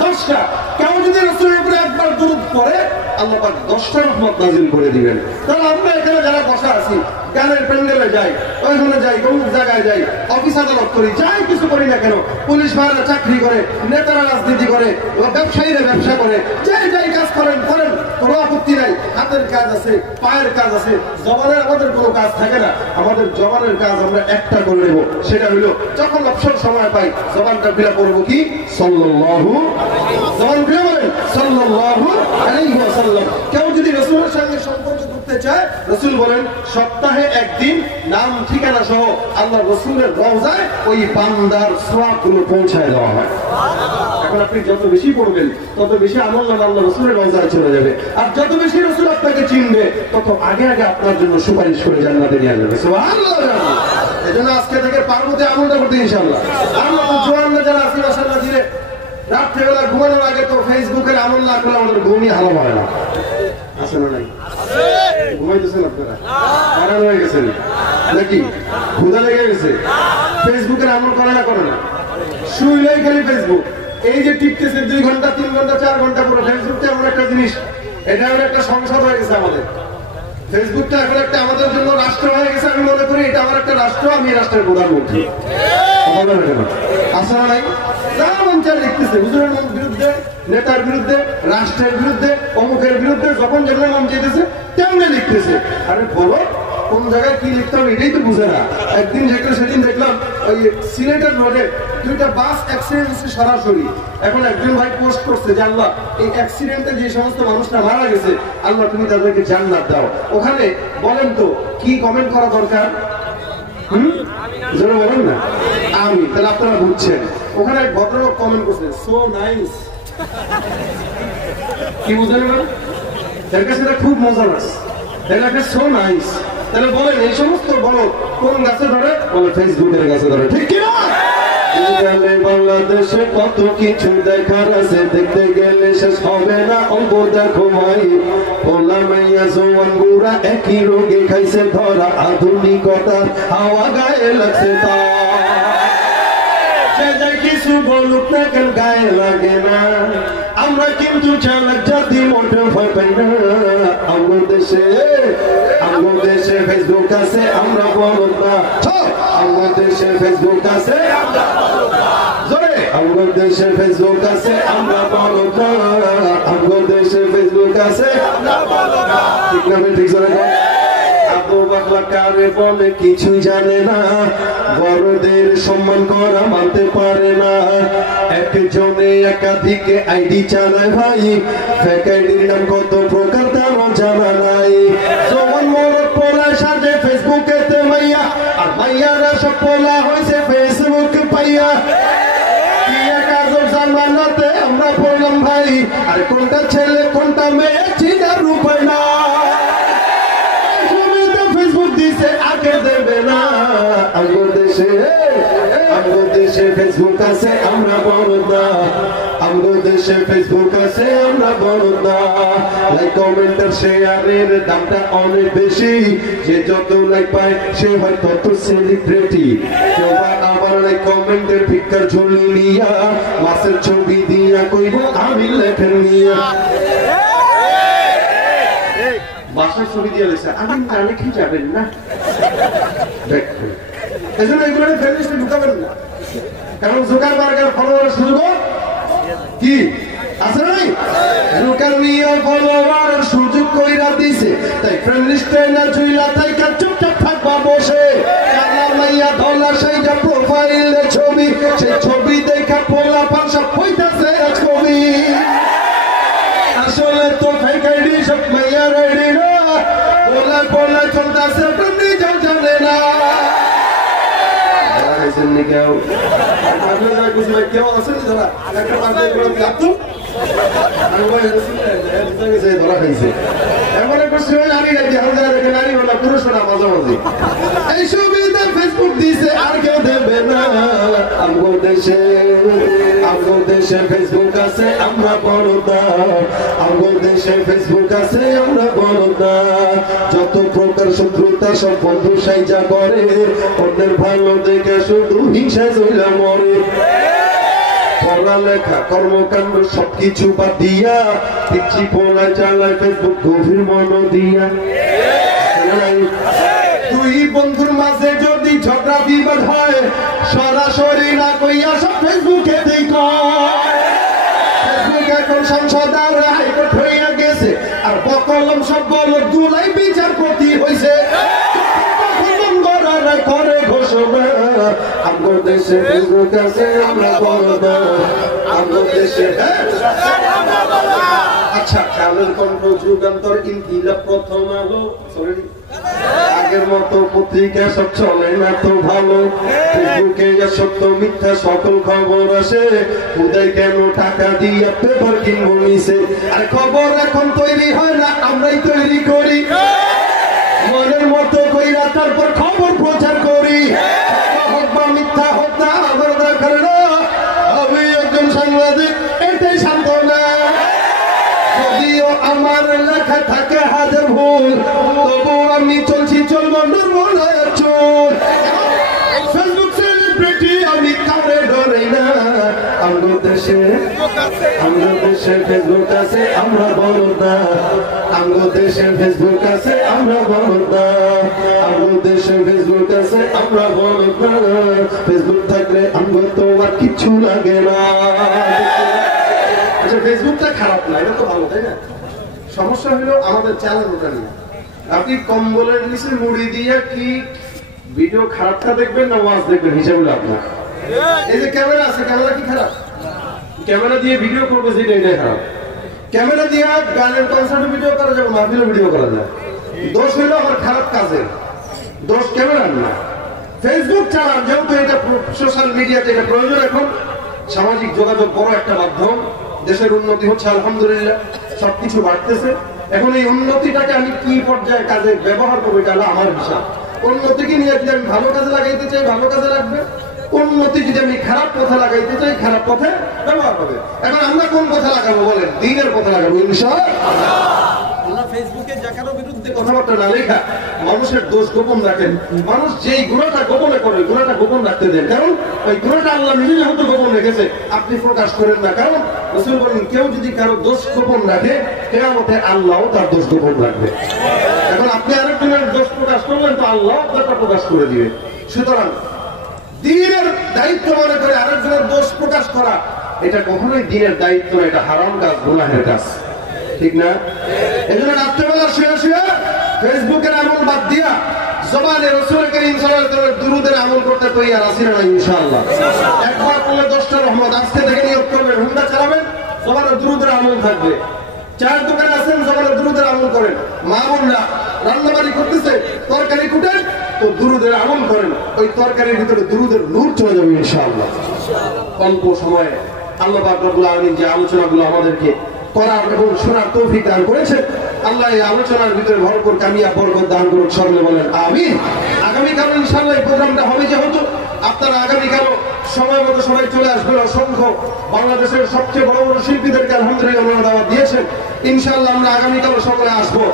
10টা। কেউ যদি রাসূলের উপরে একবার দুরূদ পড়ে আল্লাহ পাক 10টা রহমত নাযিল করে দিবেন। তাহলে আমরা এখানে যারা বসা আছি, গানের প্যান্ডেলে যাই, ওইখানে যাই, কোন জায়গায় যাই, অফিস আদালত করি, যাই কিছু করি না কেন, পুলিশ ভাইরা চাকরি করে, নেতারা রাজনীতি করে, ব্যবসায়ীরা ব্যবসা করে, যাই যাই কাজ করেন করেন, কোনো আপত্তি নাই। হাতের কাজ আছে, পায়ের কাজ আছে, জবানের আমাদের কোনো কাজ থাকে না। আমাদের জবানের কাজ আমরা একটা করে নেব, সেটা হলো যখন অবসর সময় পাই জবানটা ফিরা করবো কি সাল্লাল্লাহু, জবান ফিরে বলেন সাল্লাল্লাহু আলাইহি ওয়াসাল্লাম। কেউ যদি রাসূলের সঙ্গে সম্পর্ক করতে চায়, রাসূল বলেন সপ্তাহে একদিন নাম ঠিকানা সহ আল্লাহ রাসূলের রওজায় ওই বান্দার সওয়াবগুলো পৌঁছায় দেওয়া হয়। এখন আপনি যত বেশি পড়বেন তত বেশি আমল নামা আল্লাহ রাসূলের রওজায় চলে যাবে, আর যত বেশি রাসূল আপনাকে চিনবে তত আগে আগে আপনার জন্য সুপারিশ করে জান্নাতে নিয়ে যাবে। সুবহানাল্লাহ। এজন্য আজকে থেকে পার্বতী আমলটা করতে ইনশাআল্লাহ। আমরা তো জোয়ানরা যারা আছি মাশাআল্লাহ দিলে রাত্রেবেলা ঘুমানোর আগে তো ফেসবুকের আমল না করলে আমাদের ঘুমই হালো হয় না। আছে না নাই? ঘুমাইতেছেন আপনারা? হারান হয়ে গেছেন নাকি? ক্ষুধা লেগে গেছে? ফেসবুকের আমল করে না করে না? শুইলেই খালি ফেসবুক। এই যে টিপতেছে 2 ঘন্টা 3 ঘন্টা 4 ঘন্টা পুরো ফেসবুকটা এমন একটা জিনিস, এটা এমন একটা সংসদ হয়ে গেছে আমাদের। ফেসবুকটা এখন একটা আমাদের জন্য রাষ্ট্র হয়ে গেছে। আমি মনে করি এটা আমার একটা রাষ্ট্র, আমি রাষ্ট্রের প্রধানমন্ত্রী। বলে না কেন? আছে না নাই? যা মন চায় লিখতেছে, হুজুরের বিরুদ্ধে, নেতার বিরুদ্ধে, রাষ্ট্রের বিরুদ্ধে, অমুকের বিরুদ্ধে, যখন যেমন মন চাইতেছে তেমনি লিখতেছে। আরে বলো কোন জায়গায় কি লিখতে হবে এটাই তো বুঝে না। একদিন সেদিন দেখলাম ওই সিলেটের রোডে 2টা বাস অ্যাক্সিডেন্ট হচ্ছে সরাসরি। এখন একজন ভাই পোস্ট করছে যে আল্লাহ এই অ্যাক্সিডেন্টে যে সমস্ত মানুষরা মারা গেছে আল্লাহ তুমি তাদেরকে জান্নাত দাও। ওখানে বলেন তো কি কমেন্ট করা দরকার? যারা বলেন না আমি, তাহলে আপনারা বুঝছেন। ওখানে এক ভদ্রলোক কমেন্ট করছে সো নাইস। কি বুঝলেন না? এর কাছে খুব মজা আছে, এটাকে সো নাইস। তাহলে বলেন এই সমস্ত বড় কোন গাছে ধরে? বলে ফেসবুকের গাছে ধরে, ঠিক কিনা? বাংলাদেশে কত কিছু দেখার আছে, দেখতে গেলে শেষ হবে না। অল্প দেখো ভাই, পোলা মাইয়া জোয়ান বুড়া একই রোগে খাইছে ধরা, আধুনিকতার হাওয়া গায়ে লাগছে তা। সে যাই কিছু বলুক না কেন গায়ে লাগে না, আমরা কিন্তু চালাক জাতি মোটে ভয় পাই না। আমার দেশে ফেসবুক আছে আমরা বলদ না, আমার দেশে ফেসবুক আছে আমার দেশে ফেসবুক আছে আমরা বলদ না, আমার দেশে ফেসবুক আছে ঠিক না? ঠিক কারে বলে কিছুই জানে না, বড়দের সম্মান করা মানতে পারে না। একজনে একাধিক আইডি চালায় ভাই, ফেক আইডির নাম কত প্রকার তারও জানা নাই। যখন মরদ পোলা সাজে ফেসবুকেতে মাইয়া, আর মাইয়ারা সব পোলা হয়েছে ফেসবুক পাইয়া। কি এক আজব জামানাতে আমরা পড়লাম ভাই, আর কোনটা ছেলে কোনটা মেয়ে চিনার উপায় না। আগে দেবে না, আমার দেশে ফেসবুক আছে আমরা বলদ না, আমার দেশে ফেসবুক আছে আমরা বলদ না। লাইক কমেন্ট আর শেয়ারের দামটা অনেক বেশি, যে যত লাইক পায় সে হয় তত সেলিব্রিটি। আবার লাইক কমেন্টের ভিক্ষার ঝুলি নিয়া, মাসের ছবি দিয়া কইব আমি লেখেন নিয়া। বাসার ছবি দিয়ে লেখছে আমি না লিখে যাবেন না, এজন্য এগুলো ফেসবুকে ঢুকাবেন না, কারণ জুকারবার্গের ফলোয়ার সুযোগ কি আছে না? জুকারবার্গের ফলোয়ার সুযোগ কইরা দিছে, তাই ফ্রেন্ড লিস্টে না ঝুইলা থাইকা চুপচাপ থাকবা বসে। কালা মাইয়া ধলা সেইটা প্রোফাইলে ছবি, সেই ছবি দেখা পোলা পাঁচা হইতাছে ছবি। আসলে তো ফেক আইডি সব মাইয়ার আইডি না, পোলা চলতেছে আপনি নিজেও জানে না। কেউ আসেনি ধরা একটা লাগতো ধরা খাইছে এমন একটা নারী নাকি নারী বলা পুরুষ না মাঝামাঝি এই সুবিধা ফেসবুক দিছে আর কেউ দেবে না। আমার দেশে ফেসবুক আছে আমরা বলদ না, আমার দেশে ফেসবুক আছে আমরা বলদ না। যত প্রকার শত্রুতা সব বন্ধু সাইজা করে, অন্যের ভালো দেখে শুধু হিংসা চইলা মরে। পড়ালেখা কর্মকাণ্ড সবকিছু বাদ দিয়া, পিচ্ছি পোলা চালায় ফেসবুক গভীর মন দিয়া। দুই বন্ধুর মাঝে যদি ঝগড়া বিবাদ হয়, সরাসরি না কইয়া সব ফেসবুকে দেখ। ফেসবুক এখন সংসদ আর হাইকোর্ট হইয়া গেছে, আর বকলম সব বলদ গুলাই বিচারপতি হইছে। করে ঘোষণা আমার দেশে ফেসবুক আছে আমরা বলদ না, আমার দেশে। আচ্ছা, খেয়ালের কণ্ঠ, যুগান্তর, ইনকিলাব, প্রথম আলো, আগের মতো পত্রিকা সব চলে না তো ভালো। ফেসবুকে সত্য মিথ্যা সকল খবর আসে, উদয় কেন টাকা দিয়ে পেপার কিনবো নিছে। আর খবর এখন তৈরি হয় না, আমরাই তৈরি করি মনের মতো কইরা, তারপর খবর প্রচার করি। হোক বা মিথ্যা হোক না আমার দরকার না, আমি একজন সাংবাদিক, এটাই সান্ত্বনা। যদিও আমার লেখা থাকে হাজার ভুল, তবু আমি চলছি চলবো নির্মল চোর। ফেসবুক সেলিব্রিটি আমি কাউরে ডরাই না, আমগো দেশে ফেসবুক আছে আমরা বড় না, আমগো দেশে ফেসবুক আছে আমরা বড় না, আমগো দেশে ফেসবুক আছে আমরা বড় না, ফেসবুক থাকলে আমগো তো আর কিছু লাগে না। আচ্ছা ফেসবুকটা খারাপ না, এটা তো ভালো তাই না? সমস্যা হলো আমাদের চ্যানেলটা নিয়ে। আপনি কম্বলের নিচে মুড়ি দিয়ে কি ভিডিও খারাপটা দেখবেন না ওয়াজ দেখবেন হিসাব হলো আপনার। এই যে ক্যামেরা আছে, ক্যামেরা কি খারাপ? ক্যামেরা দিয়ে ভিডিও করবে যেটা এটাই খারাপ। ক্যামেরা দিয়ে গানের কনসার্টে ভিডিও করা যাবে, মাহফিলে ভিডিও করা যায়। দোষ হলো আমার খারাপ কাজের, দোষ ক্যামেরার না। ফেসবুক ছাড়া যেহেতু এটা সোশ্যাল মিডিয়াতে এটা প্রয়োজন, এখন সামাজিক যোগাযোগ বড় একটা মাধ্যম, দেশের উন্নতি হচ্ছে আলহামদুলিল্লাহ, সবকিছু বাড়তেছে। এখন এই উন্নতিটাকে আমি কি পর্যায়ে কাজে ব্যবহার করবো এটা হলো আমার হিসাব। উন্নতিকে নিয়ে যদি আমি ভালো কাজে লাগাইতে চাই ভালো কাজে লাগবে, উন্নতি যদি আমি খারাপ পথে লাগাইতে চাই খারাপ পথে ব্যবহার হবে। এখন আমরা কোন পথে লাগাবো বলেন? দ্বীনের পথে লাগাবো ইনশাআল্লাহ। আল্লাহ ফেসবুকে যাকারও বিরুদ্ধে কথাবার্তা না লেখা, মানুষের দোষ গোপন রাখেন। মানুষ যেই গুণাটা গোপনে করে গুণাটা গোপন রাখতে দেন, কারণ ওই গুণাটা আল্লাহ নিজে যেহেতু গোপন রেখেছে আপনি প্রকাশ করেন না। কারণ রাসূল বলেন কেউ যদি কারো দোষ গোপন রাখে কিয়ামতে আল্লাহও তার দোষ গোপন রাখবে। এখন আপনি আরেকজনের দোষ প্রকাশ করলেন তো আল্লাহ আপনারটা প্রকাশ করে দিবে। সুতরাং দ্বীনের দায়িত্ব মনে করে আরেকজনের দোষ প্রকাশ করা এটা কখনোই দ্বীনের দায়িত্ব না, এটা হারাম কাজ, গুনাহের কাজ, ঠিক না? এজন্য রাত্রেবেলা শুয়ে শুয়ে ফেসবুকের আমল বাদ দিয়া জবানে রাসূল করিম সাল্লাল্লাহু আলাইহি ওয়াসাল্লামের দুরূদের আমল করতে তৈরি আছি না ইনশাআল্লাহ। একবার করলে 10টা রহমত, আজকে থেকে নিয়ত করবেন, হুন্ডা চালাবেন জবানে দুরূদের আমল থাকবে। চায়ের দোকানে আছেন জবানে দুরূদের আমল করেন। মা বোনরা রান্নাবাড়ি করতেছে তরকারি কুটেন তো দুরূদের আমল করেন, ওই তরকারির ভিতরে দুরূদের নূর চলে যাবে ইনশাআল্লাহ। অল্প সময়ে আল্লাহ পাক রব্বুল আলামিন যে আলোচনাগুলো আমাদেরকে করার এবং শোনার তৌফিক দান করেছেন, আল্লাহ এই আলোচনার ভিতরে ভরপুর কামিয়াব বরকত দান করুন, সকলে বলেন আমিন। আগামীকাল ইনশাআল্লাহ এই প্রোগ্রামটা হবে যেহেতু আপনারা আগামীকালও সময় মতো সবাই চলে আসবেন। অসংখ্য বাংলাদেশের সবচেয়ে বড় বড় শিল্পীদেরকে আলহামদুলিল্লাহ দাওয়াত দিয়েছেন। ইনশাআল্লাহ আমরা আগামীকালও সকলে আসবো।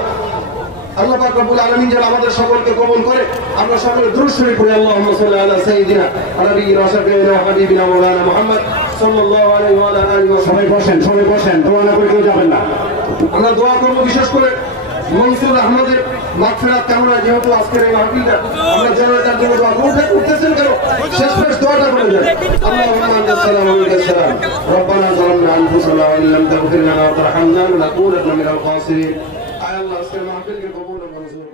আল্লাহ পাক রব্বুল আলামিন যেন আমাদের সকলকে কবুল করে। আমরা সকলে দুরূদ শরীফ পড়ি, আল্লাহুম্মা সাল্লি আলা সাইয়্যিদিনা ওয়া নাবিয়িনা ওয়া শাফিঈনা ওয়া হাবিবিনা মাওলানা মুহাম্মদ সাল্লাল্লাহু আলাইহি ওয়া আলা আলিহি ওয়া সবাই বসেন, সবাই বসেন, দোয়া না করে কেউ যাবেন না। আমরা দোয়া করব বিশেষ করে মনসুর আহমদের মাগফিরাত কামনা, যেহেতু আজকের এই মাহফিলটা আমরা জনতার জন্য দোয়া করতেছেন কেন শেষ দোয়াটা করে যান। আল্লাহুম্মা আনতা সালাম ওয়া মিনকা সালাম, রব্বানা যালামনা আনফুসানা ওয়া ইল্লাম তাগফির লানা ওয়া তারহামনা লানাকুনান্না মিনাল খাসিরিন। আয় আল্লাহ আজকের মাহফিলকে কবুল ও মঞ্জুর